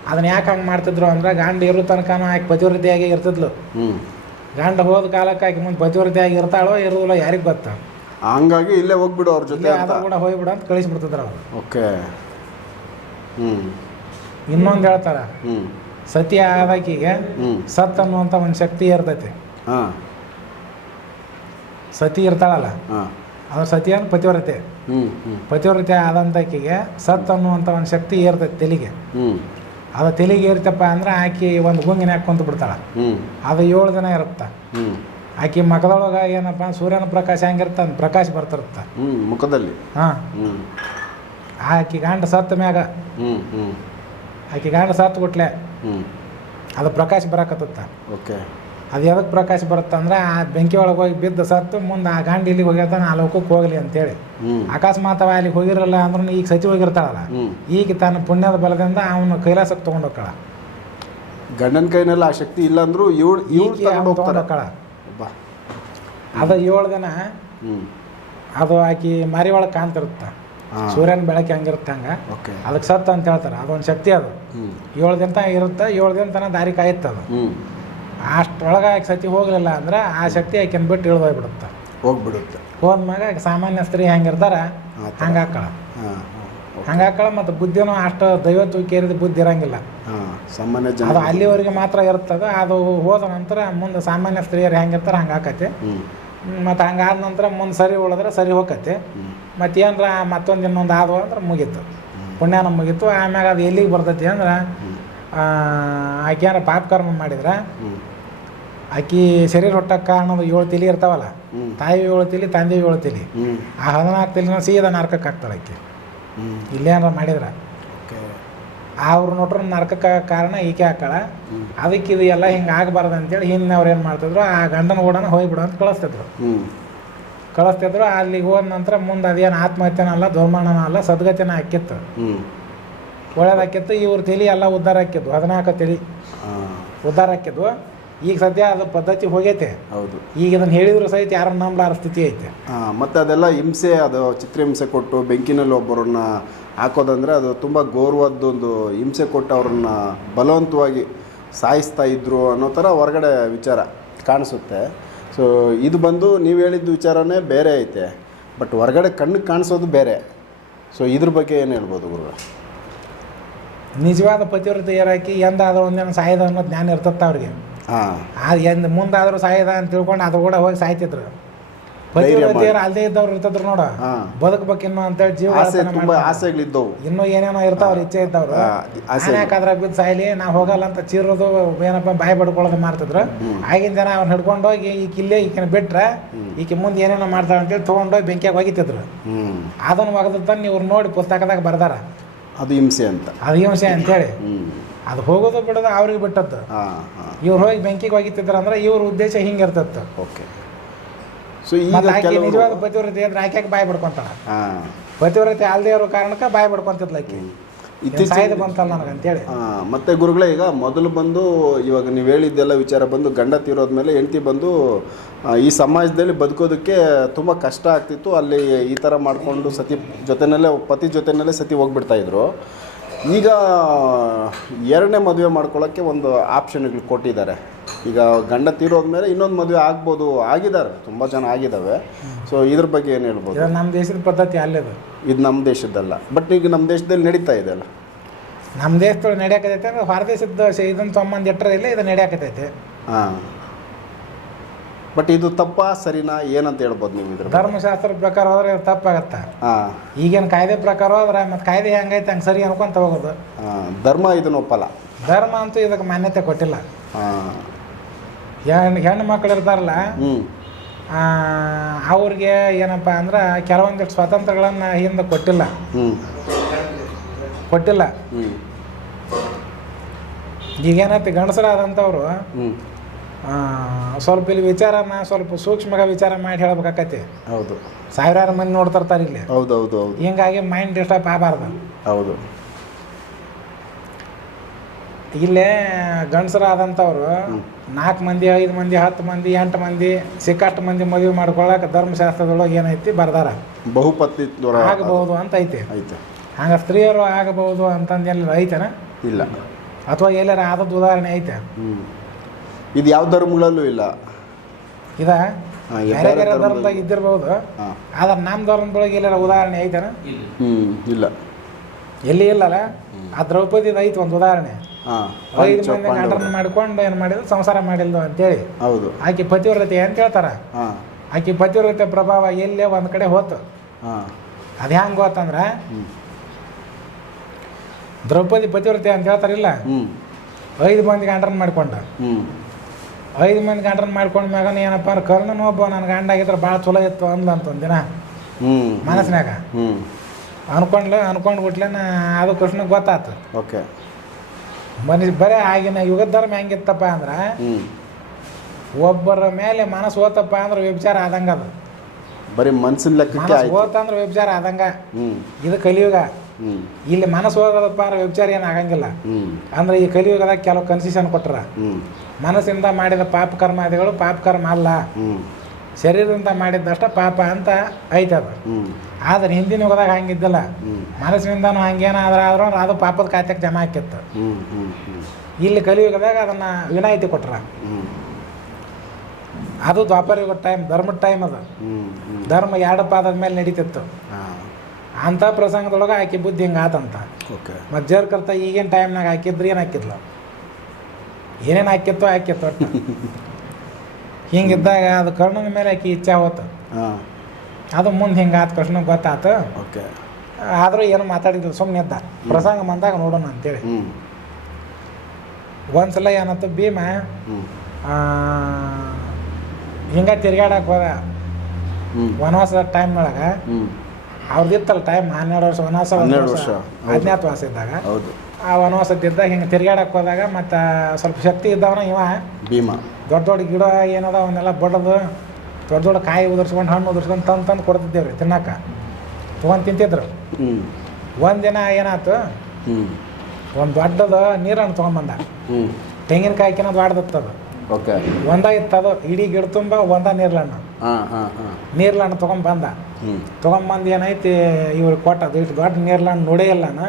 Speaker 1: ಅದನ್ನ ಯಾಕೆ ಹಂಗೆ ಮಾಡ್ತಿದ್ರು ಅಂದ್ರೆ ಗಂಡ ಇರೋ ತನಕನೂ ಆಕೆ ಪತಿವ್ರತೆಯಾಗಿ ಇರ್ತಿದ್ಲು. ಗಂಡ ಹೋದ ಕಾಲಕ್ಕೆ ಆಕೆ ಮುಂದೆ ಪತಿವ್ರತೆಯಾಗಿ ಇರ್ತಾಳೋ ಇರೋದಿಲ್ಲ ಯಾರಿಗೆ ಗೊತ್ತ.
Speaker 2: ಹಂಗಾಗಿ ಇಲ್ಲೇ ಹೋಗ್ಬಿಡು ಅವ್ರ ಜೊತೆ
Speaker 1: ಕೂಡ ಹೋಗ್ಬಿಡು ಅಂತ ಕಳಿಸ್ಬಿಡ್ತಿದ್ರು ಅವ್ರು.
Speaker 2: ಓಕೆ.
Speaker 1: ಇನ್ನೊಂದು ಹೇಳ್ತಾರೆ. ಸತಿ ಆದಾಕಿಗೆ ಸತ್ ಅನ್ನುವಂಥ ಒಂದು ಶಕ್ತಿ ಇರ್ತೈತಿ.
Speaker 2: ಹಾಂ.
Speaker 1: ಸತಿ ಇರ್ತಾಳಲ್ಲ? ಅದು ಸತಿ ಅಂದ್ರೆ ಪತಿವ್ರತೆ ಪತಿವ್ರತೆ ಆದಂತಕಿಗೆ ಸತ್ ಅನ್ನುವಂಥ ಒಂದು ಶಕ್ತಿ ಏರ್ತೈತಿ ತೆಲಿಗೆ. ಅದು ತೆಲಿಗೆ ಏರ್ತಪ್ಪ ಅಂದ್ರೆ ಆಕಿ ಒಂದು ಗುಂಗಿನ ಕುಂತು ಬಿಡ್ತಾಳೆ. ಅದು ಏಳು ದಿನ ಇರುತ್ತೆ. ಆಕಿ ಮಕದೊಳಗೆ ಏನಪ್ಪ? ಸೂರ್ಯನ ಪ್ರಕಾಶ ಹೆಂಗಿರ್ತ? ಪ್ರಕಾಶ ಬರ್ತಿರುತ್ತೆ.
Speaker 2: ಮುಖದಲ್ಲಿ.
Speaker 1: ಹಾಂ. ಆಕಿ ಗಂಡ ಸತ್ತ ಮ್ಯಾಗ.
Speaker 2: ಹ್ಞೂ ಹ್ಞೂ
Speaker 1: ಆಕಿ ಗಂಡ ಸತ್ತು ಬಿಟ್ಲೆ
Speaker 2: ಹ್ಞೂ
Speaker 1: ಅದು ಪ್ರಕಾಶ ಬರಕತ್ತ
Speaker 2: ಓಕೆ.
Speaker 1: ಅದು ಎದಕ್ಕೆ ಪ್ರಕಾಶ ಬರುತ್ತಂದ್ರೆ ಆ ಬೆಂಕಿ ಒಳಗೆ ಹೋಗಿ ಬಿದ್ದು ಸತ್ತು ಮುಂದೆ ಆ ಗಂಡ ಇಲ್ಲಿಗೆ ಹೋಗಿರ್ತಾನೆ ಆ ಲೋಕಕ್ಕೆ ಹೋಗಲಿ ಅಂತೇಳಿ. ಅಕಸ್ಮಾತ್ ಅವ ಅಲ್ಲಿಗೆ ಹೋಗಿರಲ್ಲ ಅಂದ್ರೂ ಈಗ ಸಚಿವ ಹೋಗಿರ್ತಾಳಲ್ಲ. ಈಗ ತನ್ನ ಪುಣ್ಯದ ಬಲದಿಂದ ಅವನು ಕೈಲಾಸಕ್ಕೆ ತೊಗೊಂಡು ಹೋಗ್ತಾಳ.
Speaker 2: ಗಂಡನ ಕೈನಲ್ಲಿ ಆ ಶಕ್ತಿ ಇಲ್ಲ ಅಂದ್ರೂ
Speaker 1: ಈಕೆ
Speaker 2: ತಗೊಂಡು
Speaker 1: ಹೋಗ್ತಾಳ. ಅದು ಏಳು ದಿನ ಅದು ಆಕಿ ಮರಿ ಒಳಗೆ ಕಾಣ್ತಿರುತ್ತೆ. ಸೂರ್ಯನ ಬೆಳಕು ಹೆಂಗಿರುತ್ತೆ ಹಂಗೆ? ಅದಕ್ಕೆ ಸತ್ತು ಅಂತ ಹೇಳ್ತಾರೆ. ಅದೊಂದು ಶಕ್ತಿ ಅದು. ಏಳು ದಿನ ತನಕ ಇರುತ್ತೆ ಏಳು ದಿನ ತನಕ ದಾರಿ ಕಾಯುತ್ತೆ ಅದು. ಅಷ್ಟೊಳಗೆ ಆಕೆ ಸತಿ ಹೋಗಲಿಲ್ಲ ಅಂದ್ರೆ ಆ ಶಕ್ತಿ ಆಕಿನ ಬಿಟ್ಟು ಇಳ್ದೋಗ್ಬಿಡುತ್ತೆ
Speaker 2: ಹೋಗ್ಬಿಡುತ್ತೆ.
Speaker 1: ಹೋದ್ಮ್ಯಾಗ ಆಕೆ ಸಾಮಾನ್ಯ ಸ್ತ್ರೀ ಹೆಂಗಿರ್ತಾರ. ಹಂಗೆ ಹಾಕಳ ಹಂಗೆ ಹಾಕಳ ಮತ್ತು ಬುದ್ಧಿನೂ ಅಷ್ಟು ದೈವತ್ವ ಕೇರಿದ ಬುದ್ಧಿ ಇರಂಗಿಲ್ಲ.
Speaker 2: ಸಾಮಾನ್ಯ
Speaker 1: ಅದು ಅಲ್ಲಿವರೆಗೆ ಮಾತ್ರ ಇರ್ತದೆ ಅದು. ಹೋದ ನಂತರ ಮುಂದೆ ಸಾಮಾನ್ಯ ಸ್ತ್ರೀಯರು ಹೆಂಗಿರ್ತಾರೆ ಹಂಗೆ
Speaker 2: ಹಾಕತಿ
Speaker 1: ಮತ್ತು ಹಂಗಾದ ನಂತರ ಮುಂದೆ ಸರಿ ಉಳಿದ್ರೆ ಸರಿ ಹೋಗತ್ತೆ ಮತ್ತು ಏನರ ಮತ್ತೊಂದು ಇನ್ನೊಂದು ಆದವು ಅಂದ್ರೆ ಮುಗೀತು. ಪುಣ್ಯನ ಮುಗೀತು. ಆಮ್ಯಾಗ ಅದು ಎಲ್ಲಿಗೆ ಬರ್ತೈತಿ ಅಂದ್ರೆ ಆಕೆ ಏನಾರ ಪಾಪ ಕರ್ಮ ಮಾಡಿದ್ರೆ ಆಕಿ ಶರೀರ ಹೊಟ್ಟಕ್ಕೆ ಕಾರಣ ಏಳು ತಿಲಿ ಇರ್ತಾವಲ್ಲ ತಾಯಿ ಏಳು ತಿಲಿ ತಂದೆ ಏಳು ತಿಲಿ ಆ ಹದಿನಾಲ್ಕು ತಿಲಿನ ಸೀದಾ ನರಕಕ್ಕೆ ಹಾಕ್ತಾಳೆ ಆಕೆ. ಇಲ್ಲೇನಾರ ಮಾಡಿದ್ರೆ. ಅವ್ರು ನೋಡ್ರ ನರಕಕ್ಕೆ ಕಾರಣ ಈಕೆ ಹಾಕಳ ಅದಕ್ಕೆ ಇದು ಎಲ್ಲ ಹಿಂಗೆ ಆಗಬಾರ್ದು ಅಂತೇಳಿ ಹಿಂದೆ ಅವ್ರು ಏನು ಮಾಡ್ತಿದ್ರು ಆ ಗಂಡನ ಓಡನ ಹೋಗ್ಬಿಡು ಅಂತ ಕಳಿಸ್ತಿದ್ರು. ಕಳಿಸ್ತಿದ್ರು ಅಲ್ಲಿಗೆ ಹೋದ ನಂತರ ಮುಂದೆ ಅದೇನು ಆತ್ಮಹತ್ಯೆನಲ್ಲ ದುರ್ಮರಣನ ಅಲ್ಲ ಸದ್ಗತಿನ ಹಾಕಿತ್ತು. ಒಳ್ಳೇದಾಕಿತ್ತು ಇವ್ರ ತಲೆ ಎಲ್ಲ ಉದ್ಧಾರ ಹಾಕಿದ್ವು ಹದಿನಾಲ್ಕು ತಲೆ ಉದ್ಧಾರ ಹಾಕಿದ್ವು. ಈಗ ಸದ್ಯ ಅದು ಪದ್ಧತಿ ಹೋಗೈತೆ.
Speaker 2: ಹೌದು.
Speaker 1: ಈಗ ಇದನ್ನು ಹೇಳಿದ್ರು ಸಹಿತ ಯಾರನ್ನ ನಂಬಲಾರ ಸ್ಥಿತಿ ಐತೆ.
Speaker 2: ಮತ್ತು ಅದೆಲ್ಲ ಹಿಂಸೆ ಅದು ಚಿತ್ರಹಿಂಸೆ ಕೊಟ್ಟು ಬೆಂಕಿನಲ್ಲಿ ಒಬ್ಬರನ್ನ ಹಾಕೋದಂದರೆ ಅದು ತುಂಬ ಗೌರವದ್ದೊಂದು ಹಿಂಸೆ ಕೊಟ್ಟು ಅವ್ರನ್ನ ಬಲವಂತವಾಗಿ ಸಾಯಿಸ್ತಾ ಇದ್ರು ಅನ್ನೋ ಥರ ಹೊರಗಡೆ ವಿಚಾರ ಕಾಣಿಸುತ್ತೆ. ಸೊ ಇದು ಬಂದು ನೀವು ಹೇಳಿದ್ದು ವಿಚಾರನೇ ಬೇರೆ ಐತೆ. ಬಟ್ ಹೊರಗಡೆ ಕಣ್ಣಿಗೆ ಕಾಣಿಸೋದು ಬೇರೆ. ಸೊ ಇದ್ರ ಬಗ್ಗೆ ಏನು ಹೇಳ್ಬೋದು ಗುರು
Speaker 1: ನಿಜವಾದ ಪತಿವ್ರತೆ ಏರಾಕಿ ಎಂದಾದರೂ ಒಂದಿನ ಸಾಯದ ಅನ್ನೋ ಜ್ಞಾನ ಇರ್ತತ್ತ ಅವ್ರಿಗೆ.
Speaker 2: ಹಾಂ.
Speaker 1: ಅದು ಎಂದು ಮುಂದಾದರೂ ಸಾಯ್ದ ಅಂತ ತಿಳ್ಕೊಂಡು ಅದು ಕೂಡ ಹೋಗಿ ಸಾಯ್ತಿದ್ರು. ಪತಿವ್ರತಿಯರು ಅಲ್ಲದೆ ಇದ್ದವ್ರು ಇರ್ತಿದ್ರು ನೋಡ.
Speaker 2: ಹಾಂ.
Speaker 1: ಬದುಕಬೇಕಿನ್ನು ಅಂತೇಳಿ ಜೀವ
Speaker 2: ಆಸೆ ತುಂಬ. ಆಸೆಗಳಿದ್ದವು.
Speaker 1: ಇನ್ನೂ ಏನೇನೋ ಇರ್ತಾವ್ರ ಇಚ್ಛೆ ಇದ್ದವ್ರು.
Speaker 2: ಆ, ಆಸೆ
Speaker 1: ಅದ್ರ ಬಿದ್ದು ಸಾಯ್ಲಿ ನಾ ಹೋಗಲ್ಲ ಅಂತ ಚೀರೋದು ಏನಪ್ಪ ಬಾಯಿ ಬಡ್ಕೊಳ್ಳೋದು ಮಾಡ್ತಿದ್ರು. ಆಗಿನ ಜನ ಅವ್ನ ಹಿಡ್ಕೊಂಡು ಹೋಗಿ ಈ ಕಿಲ್ಲೆ ಈಕಿನ ಬಿಟ್ರೆ. ಈಕೆ ಮುಂದೆ ಏನೇನೋ ಮಾಡ್ತಾಳೆ ಅಂತೇಳಿ ತೊಗೊಂಡೋಗಿ ಬೆಂಕಿಯಾಗ ಒಗಿತಿದ್ರು. ಅದನ್ನು ತನ್ನ ಇವ್ರು ನೋಡಿ ಪುಸ್ತಕದಾಗ ಬರ್ದಾರ.
Speaker 2: ಅದು ಹಿಂಸೆ ಅಂತ.
Speaker 1: ಅದು ಹಿಂಸೆ ಅಂತೇಳಿ. ಅದು ಹೋಗೋದು ಬಿಡೋದು ಅವ್ರಿಗೆ ಬಿಟ್ಟದ್ದು. ಇವ್ರು ಹೋಗಿ ಬೆಂಕಿಗೆ ಒಗಿತಿದ್ರು ಅಂದ್ರೆ ಇವ್ರ ಉದ್ದೇಶ ಹಿಂಗಿರ್ತತ್ತು
Speaker 2: ಓಕೆ. ಸೊ ಈಗ
Speaker 1: ಮತ್ತೆ ಆಕೆ
Speaker 2: ಕೆಲವರು
Speaker 1: ನಿಜವಾದ ಪತಿವ್ರತೆ ಅಂದ್ರೆ ಆಕೆಗೆ ಬಾಯಿ ಬಿಡ್ಕೊಂತಾಳ?
Speaker 2: ಹಾಂ.
Speaker 1: ಪತಿವ್ರತೆ ಅಲ್ಲದೆ ಇರೋ ಕಾರಣಕ್ಕೆ ಬಾಯಿ ಬಿಡ್ಕೊಂತಿದ್ಲ ಆಕಿ.
Speaker 2: ಇತ್ತೀಚೆಗೆ
Speaker 1: ಸಾಯ್ದು ಬಂತಲ್ಲ ನನಗೆ ಅಂತೇಳಿ.
Speaker 2: ಆ, ಮತ್ತೆ ಗುರುಗಳೇ ಈಗ ಮೊದಲು ಬಂದು ಇವಾಗ ನೀವು ಹೇಳಿದ್ದೆಲ್ಲ ವಿಚಾರ ಬಂದು ಗಂಡ ತೀರೋದ್ಮೇಲೆ ಹೆಂಡತಿ ಬಂದು ಆ, ಈ ಸಮಾಜದಲ್ಲಿ ಬದುಕೋದಕ್ಕೆ ತುಂಬ ಕಷ್ಟ ಆಗ್ತಿತ್ತು. ಅಲ್ಲಿ ಈ ಥರ ಮಾಡಿಕೊಂಡು ಸತಿ ಜೊತೆನಲ್ಲೇ ಪತಿ ಜೊತೆನಲ್ಲೇ ಸತಿ ಹೋಗ್ಬಿಡ್ತಾ ಇದ್ರು. ಈಗ ಎರಡನೇ ಮದುವೆ ಮಾಡ್ಕೊಳ್ಳೋಕ್ಕೆ ಒಂದು ಆಪ್ಷನ್ಗಳು ಕೊಟ್ಟಿದ್ದಾರೆ. ಈಗ ಗಂಡ ತೀರೋದ್ಮೇಲೆ ಇನ್ನೊಂದು ಮದುವೆ ಆಗ್ಬೋದು ಆಗಿದ್ದಾರೆ ತುಂಬ ಜನ ಆಗಿದ್ದಾವೆ. ಸೊ ಇದ್ರ ಬಗ್ಗೆ ಏನು ಹೇಳ್ಬೋದು?
Speaker 1: ನಮ್ಮ ದೇಶದ ಪದ್ಧತಿ ಅಲ್ಲಿದು
Speaker 2: ಇದು. ನಮ್ಮ ದೇಶದ್ದಲ್ಲ. ಬಟ್ ಈಗ ನಮ್ಮ ದೇಶದಲ್ಲಿ ನಡೀತಾ ಇದೆ ಅಲ್ಲ?
Speaker 1: ನಮ್ಮ ದೇಶದೊಳಗೆ ನಡೆಯಕತೈತೆ ಅಂದ್ರೆ ಹೊರ ದೇಶದ ಇದನ್ನು ತೊಗೊಂಬಂದು ಇಟ್ಟರೆ ಇಲ್ಲ ಇದು ನಡೆಯಕತೈತೆ.
Speaker 2: ಹಾಂ. ಬಟ್ ಇದು ತಪ್ಪಾ ಸರಿನಾ ಏನಂತ ಹೇಳ್ಬೋದು ನೀವು ಇದ್ರ
Speaker 1: ಧರ್ಮಶಾಸ್ತ್ರದ ಪ್ರಕಾರ ಹೋದ್ರೆ ಇದು ತಪ್ಪಾಗತ್ತೆ.
Speaker 2: ಹಾಂ.
Speaker 1: ಈಗೇನು ಕಾಯ್ದೆ ಪ್ರಕಾರ ಹೋದ್ರೆ ಮತ್ತು ಕಾಯ್ದೆ ಹೆಂಗೈತೆ ಹಂಗೆ ಸರಿ ಅನ್ಕೊಂತ ಹೋಗೋದು.
Speaker 2: ಧರ್ಮ ಇದನ್ನ ಒಪ್ಪಲ್ಲ.
Speaker 1: ಧರ್ಮ ಅಂತೂ ಇದಕ್ಕೆ ಮಾನ್ಯತೆ ಕೊಟ್ಟಿಲ್ಲ.
Speaker 2: ಹಾಂ.
Speaker 1: ಹೆಣ್ಣು ಹೆಣ್ಣು ಮಕ್ಳು ಇರ್ತಾರಲ್ಲ ಅವ್ರಿಗೆ ಏನಪ್ಪ ಅಂದ್ರೆ ಕೆಲವೊಂದಿಷ್ಟು ಸ್ವಾತಂತ್ರ್ಯಗಳನ್ನು ಹಿಂದೆ ಕೊಟ್ಟಿಲ್ಲ. ಕೊಟ್ಟಿಲ್ಲ. ಈಗೇನೈತಿ ಗಂಡಸರಾದಂಥವ್ರು ಸ್ವಲ್ಪ ಇಲ್ಲಿ ವಿಚಾರನ ಸ್ವಲ್ಪ ಸೂಕ್ಷ್ಮಗ ವಿಚಾರ ಮಾಡಿ ಹೇಳ್ಬೇಕಾಕತಿ.
Speaker 2: ಹೌದು.
Speaker 1: ಸಾವಿರಾರು ಮಂದಿ ನೋಡ್ತಿರ್ತಾರೆ ಇಲ್ಲಿ.
Speaker 2: ಹೌದು ಹೌದು ಹೌದು
Speaker 1: ಹಿಂಗಾಗಿ ಮೈಂಡ್ ಡಿಸ್ಟರ್ಬ್ ಆಗಬಾರ್ದು.
Speaker 2: ಹೌದು.
Speaker 1: ಇಲ್ಲೇ ಗಂಡಸರಾದಂಥವ್ರು ನಾಲ್ಕು ಮಂದಿ ಐದು ಮಂದಿ ಹತ್ತು ಮಂದಿ ಎಂಟು ಮಂದಿ ಸಿಕ್ಕಷ್ಟು ಮಂದಿ ಮದುವೆ ಮಾಡ್ಕೊಳ್ಳೋಕೆ ಧರ್ಮಶಾಸ್ತ್ರದೊಳಗೆ ಏನೈತಿ ಬರ್ದಾರ.
Speaker 2: ಬಹುಪತ್ನಿ
Speaker 1: ಆಗಬಹುದು ಅಂತ ಐತಿ.
Speaker 2: ಐತೆ.
Speaker 1: ಹಂಗೆ ಸ್ತ್ರೀಯರು ಆಗಬಹುದು ಅಂತಂದು ಎಲ್ಲ ಐತೆನ?
Speaker 2: ಇಲ್ಲ.
Speaker 1: ಅಥವಾ ಎಲ್ಲಾರ ಆದದ್ದು ಉದಾಹರಣೆ ಐತೆ.
Speaker 2: ಹ್ಞೂ ಇದು ಯಾವ ಧರ್ಮಗಳಲ್ಲೂ ಇಲ್ಲ.
Speaker 1: ಇದ ಬೇರೆ
Speaker 2: ಬೇರೆ
Speaker 1: ಧರ್ಮದಾಗ ಇದ್ದಿರ್ಬೋದು. ಆದ್ರೆ ನಮ್ಮ ಧರ್ಮದೊಳಗೆ ಎಲ್ಲಾರ ಉದಾಹರಣೆ ಐತೆನ?
Speaker 2: ಹ್ಞೂ ಇಲ್ಲ.
Speaker 1: ಎಲ್ಲಿ ಇಲ್ಲಲ್ಲ? ಆ ದ್ರೌಪದಿದ ಐತಿ ಒಂದು ಉದಾಹರಣೆ. ಐದು ಮಂದಿ ಗಂಡನ ಮಾಡ್ಕೊಂಡು ಏನು ಮಾಡಿದ್ರು? ಸಂಸಾರ ಮಾಡಿಲ್ದು ಅಂತೇಳಿ.
Speaker 2: ಹೌದು.
Speaker 1: ಆಕೆ ಪತಿವ್ರತೆ ಅಂತ ಹೇಳ್ತಾರ
Speaker 2: ಹಾಂ.
Speaker 1: ಆಕೆ ಪತಿವ್ರತೆ ಪ್ರಭಾವ ಎಲ್ಲೇ ಒಂದು ಕಡೆ ಹೋತು.
Speaker 2: ಹಾಂ.
Speaker 1: ಅದು ಹೆಂಗೆ ಗೊತ್ತಂದ್ರೆ? ದ್ರೌಪದಿ ಪತಿವ್ರತೆ ಅಂತ ಹೇಳ್ತಾರಿಲ್ಲ ಐದು ಮಂದಿ ಗಂಡ್ರನ್ ಮಾಡ್ಕೊಂಡ. ಐದು ಮಂದಿ ಗಂಡ್ರನ್ ಮಾಡ್ಕೊಂಡ ಮ್ಯಾಗನ ಏನಪ್ಪ ಅಂದ್ರೆ ಕರ್ಣನ ಒಬ್ಬ ನನ್ನ ಗಂಡ ಆಗಿದ್ರೆ ಭಾಳ ಚಲೋ ಇತ್ತು ಅಂದ್ಲಂತ ಒಂದಿನ ಮನಸ್ಸಿನಾಗ. ಅನ್ಕೊಂಡ್ಲ ಅನ್ಕೊಂಡು ಬಿಟ್ಲೇನ ಅದು ಕೃಷ್ಣ ಗೊತ್ತಾತು.
Speaker 2: ಓಕೆ.
Speaker 1: ಮನುಷ್ಯ ಬರೇ ಆಗಿನ ಯುಗದ ಧರ್ಮ ಹೆಂಗಿತ್ತಪ್ಪ ಅಂದ್ರೆ ಒಬ್ಬರ ಮೇಲೆ ಮನಸ್ಸು ಹೋತಪ್ಪ ಅಂದ್ರೆ ವ್ಯಭಿಚಾರ ಆದಂಗ ಅದು.
Speaker 2: ಬರೀ ಮನ್ಸಿನ ಲೆಕ್ಕಕ್ಕೆ
Speaker 1: ಮನಸ್ಸು ಹೋತಂದ್ರೆ ವ್ಯಭಿಚಾರ ಆದಂಗ. ಇದು ಕಲಿಯುಗ. ಇಲ್ಲಿ ಮನಸ್ಸು ಹೋಗೋದಪ್ಪ ಅಂದ್ರೆ ವ್ಯಭಿಚಾರ ಏನು ಆಗಂಗಿಲ್ಲ. ಅಂದ್ರೆ ಈ ಕಲಿಯುಗದಾಗ ಕೆಲವು ಕನ್ಸಿಷನ್ ಕೊಟ್ರ. ಮನಸ್ಸಿಂದ ಮಾಡಿದ ಪಾಪ ಕರ್ಮಾದಿಗಳು ಪಾಪ ಕರ್ಮ ಅಲ್ಲ.
Speaker 2: ಹ್ಞೂ
Speaker 1: ಶರೀರದಿಂದ ಮಾಡಿದ್ದಷ್ಟ ಪಾಪ ಅಂತ
Speaker 2: ಐತದ.
Speaker 1: ಆದ್ರೆ ಹಿಂದಿನ ಯುಗದಾಗ ಹಂಗಿದ್ದಿಲ್ಲ. ಮನಸ್ಸಿನಿಂದನೂ ಹಂಗೇನಾದ್ರೆ ಆದ್ರೂ ಅದು ಪಾಪದ ಖಾತೆಗೆ ಜಮಾ ಆಕಿತ್ತು
Speaker 2: ಹ್ಞೂ
Speaker 1: ಇಲ್ಲಿ ಕಲಿಯುಗದಾಗ ಅದನ್ನ ವಿನಾಯಿತಿ ಕೊಟ್ರ. ಅದು ದ್ವಾಪರ ಯುಗ ಟೈಮ್ ಧರ್ಮದ ಟೈಮ್ ಅದು. ಧರ್ಮ ಎರಡು ಪಾದದ ಮೇಲೆ ನಡೀತಿತ್ತು. ಅಂಥ ಪ್ರಸಂಗದೊಳಗೆ ಆಕೆ ಬುದ್ಧಿ ಹಿಂಗೆ ಆತಂತ. ಮಜ್ಜರ್ ಕರ್ತ ಈಗಿನ ಟೈಮ್ನಾಗ ಹಾಕಿದ್ರೆ ಏನು ಹಾಕಿದ್ಲ? ಏನೇನು ಹಾಕಿತ್ತು ಹಾಕಿತ್ತು (laughs) ಹಿಂಗಿದ್ದಾಗ ಅದು ಕರ್ಣನ ಮೇಲೆ ಆಕಿ ಇಚ್ಛೆ ಹೋತು
Speaker 2: ಹಾಂ.
Speaker 1: ಅದು ಮುಂದೆ ಹಿಂಗೆ ಆದ ಕೃಷ್ಣ ಗೊತ್ತಾತು.
Speaker 2: ಓಕೆ.
Speaker 1: ಆದರೂ ಏನು ಮಾತಾಡಿದ್ರು ಸುಮ್ಮನೆ ಇದ್ದ. ಪ್ರಸಂಗ ಬಂದಾಗ ನೋಡೋಣ ಅಂತೇಳಿ. ಒಂದ್ಸಲ ಏನಾಯ್ತು ಭೀಮ ಹಿಂಗ ತಿರ್ಗಾಡಕ್ಕೆ ಹೋದ.
Speaker 2: ವನವಾಸ
Speaker 1: ವನವಾಸದ ಟೈಮ್ನೊಳಗೆ
Speaker 2: ಅವ್ರದಿತ್ತಲ್ಲ
Speaker 1: ಅವ್ರದ್ದಿತ್ತಲ್ಲ ಟೈಮ್ ಹನ್ನೆರಡು ವರ್ಷ ವನವಾಸ ವರ್ಷ. ಅಜ್ಞಾತವಾಸ ಇದ್ದಾಗ. ಆ ವನವಾಸದ್ದಿದ್ದಾಗ ಹಿಂಗೆ ತಿರ್ಗಾಡಕ್ಕೆ ಹೋದಾಗ ಮತ್ತು ಸ್ವಲ್ಪ ಶಕ್ತಿ ಇದ್ದವನ ಇವ.
Speaker 2: ಭೀಮ.
Speaker 1: ದೊಡ್ಡ ದೊಡ್ಡ ಗಿಡ ಏನದ ಅವನ್ನೆಲ್ಲ ಬಡದು ದೊಡ್ಡ ದೊಡ್ಡ ಕಾಯಿ ಉದರ್ಸ್ಕೊಂಡು ಹಣ್ಣು ಉದರ್ಸ್ಕೊಂಡು ತಂದು ತಂದು ಕೊಡ್ತಿದ್ದೇವ್ರಿ ತಿನ್ನಕ್ಕೆ ತೊಗೊಂಡು ತಿಂತಿದ್ರು. ಒಂದಿನ ಏನಾಯ್ತು? ಒಂದು ದೊಡ್ಡದು ನೀರನ್ನು ತೊಗೊಂಬಂದ ತೆಂಗಿನಕಾಯಿಕಿನ ದೊಡ್ಡದಿತ್ತದು
Speaker 2: ಓಕೆ.
Speaker 1: ಒಂದ ಇತ್ತದು ಇಡೀ ಗಿಡ ತುಂಬ ಒಂದ ನೀರ್ಲಣ್ಣು. ನೀರ್ಲಣ್ಣ ತೊಗೊಂಬಂದ ತೊಗೊಂಬಂದು ಏನೈತಿ ಇವ್ರಿಗೆ ಕೊಟ್ಟದು ಇಷ್ಟು ದೊಡ್ಡ ನೀರ್ಲಣ್ಣು ನೋಡೇ ಇಲ್ಲನ.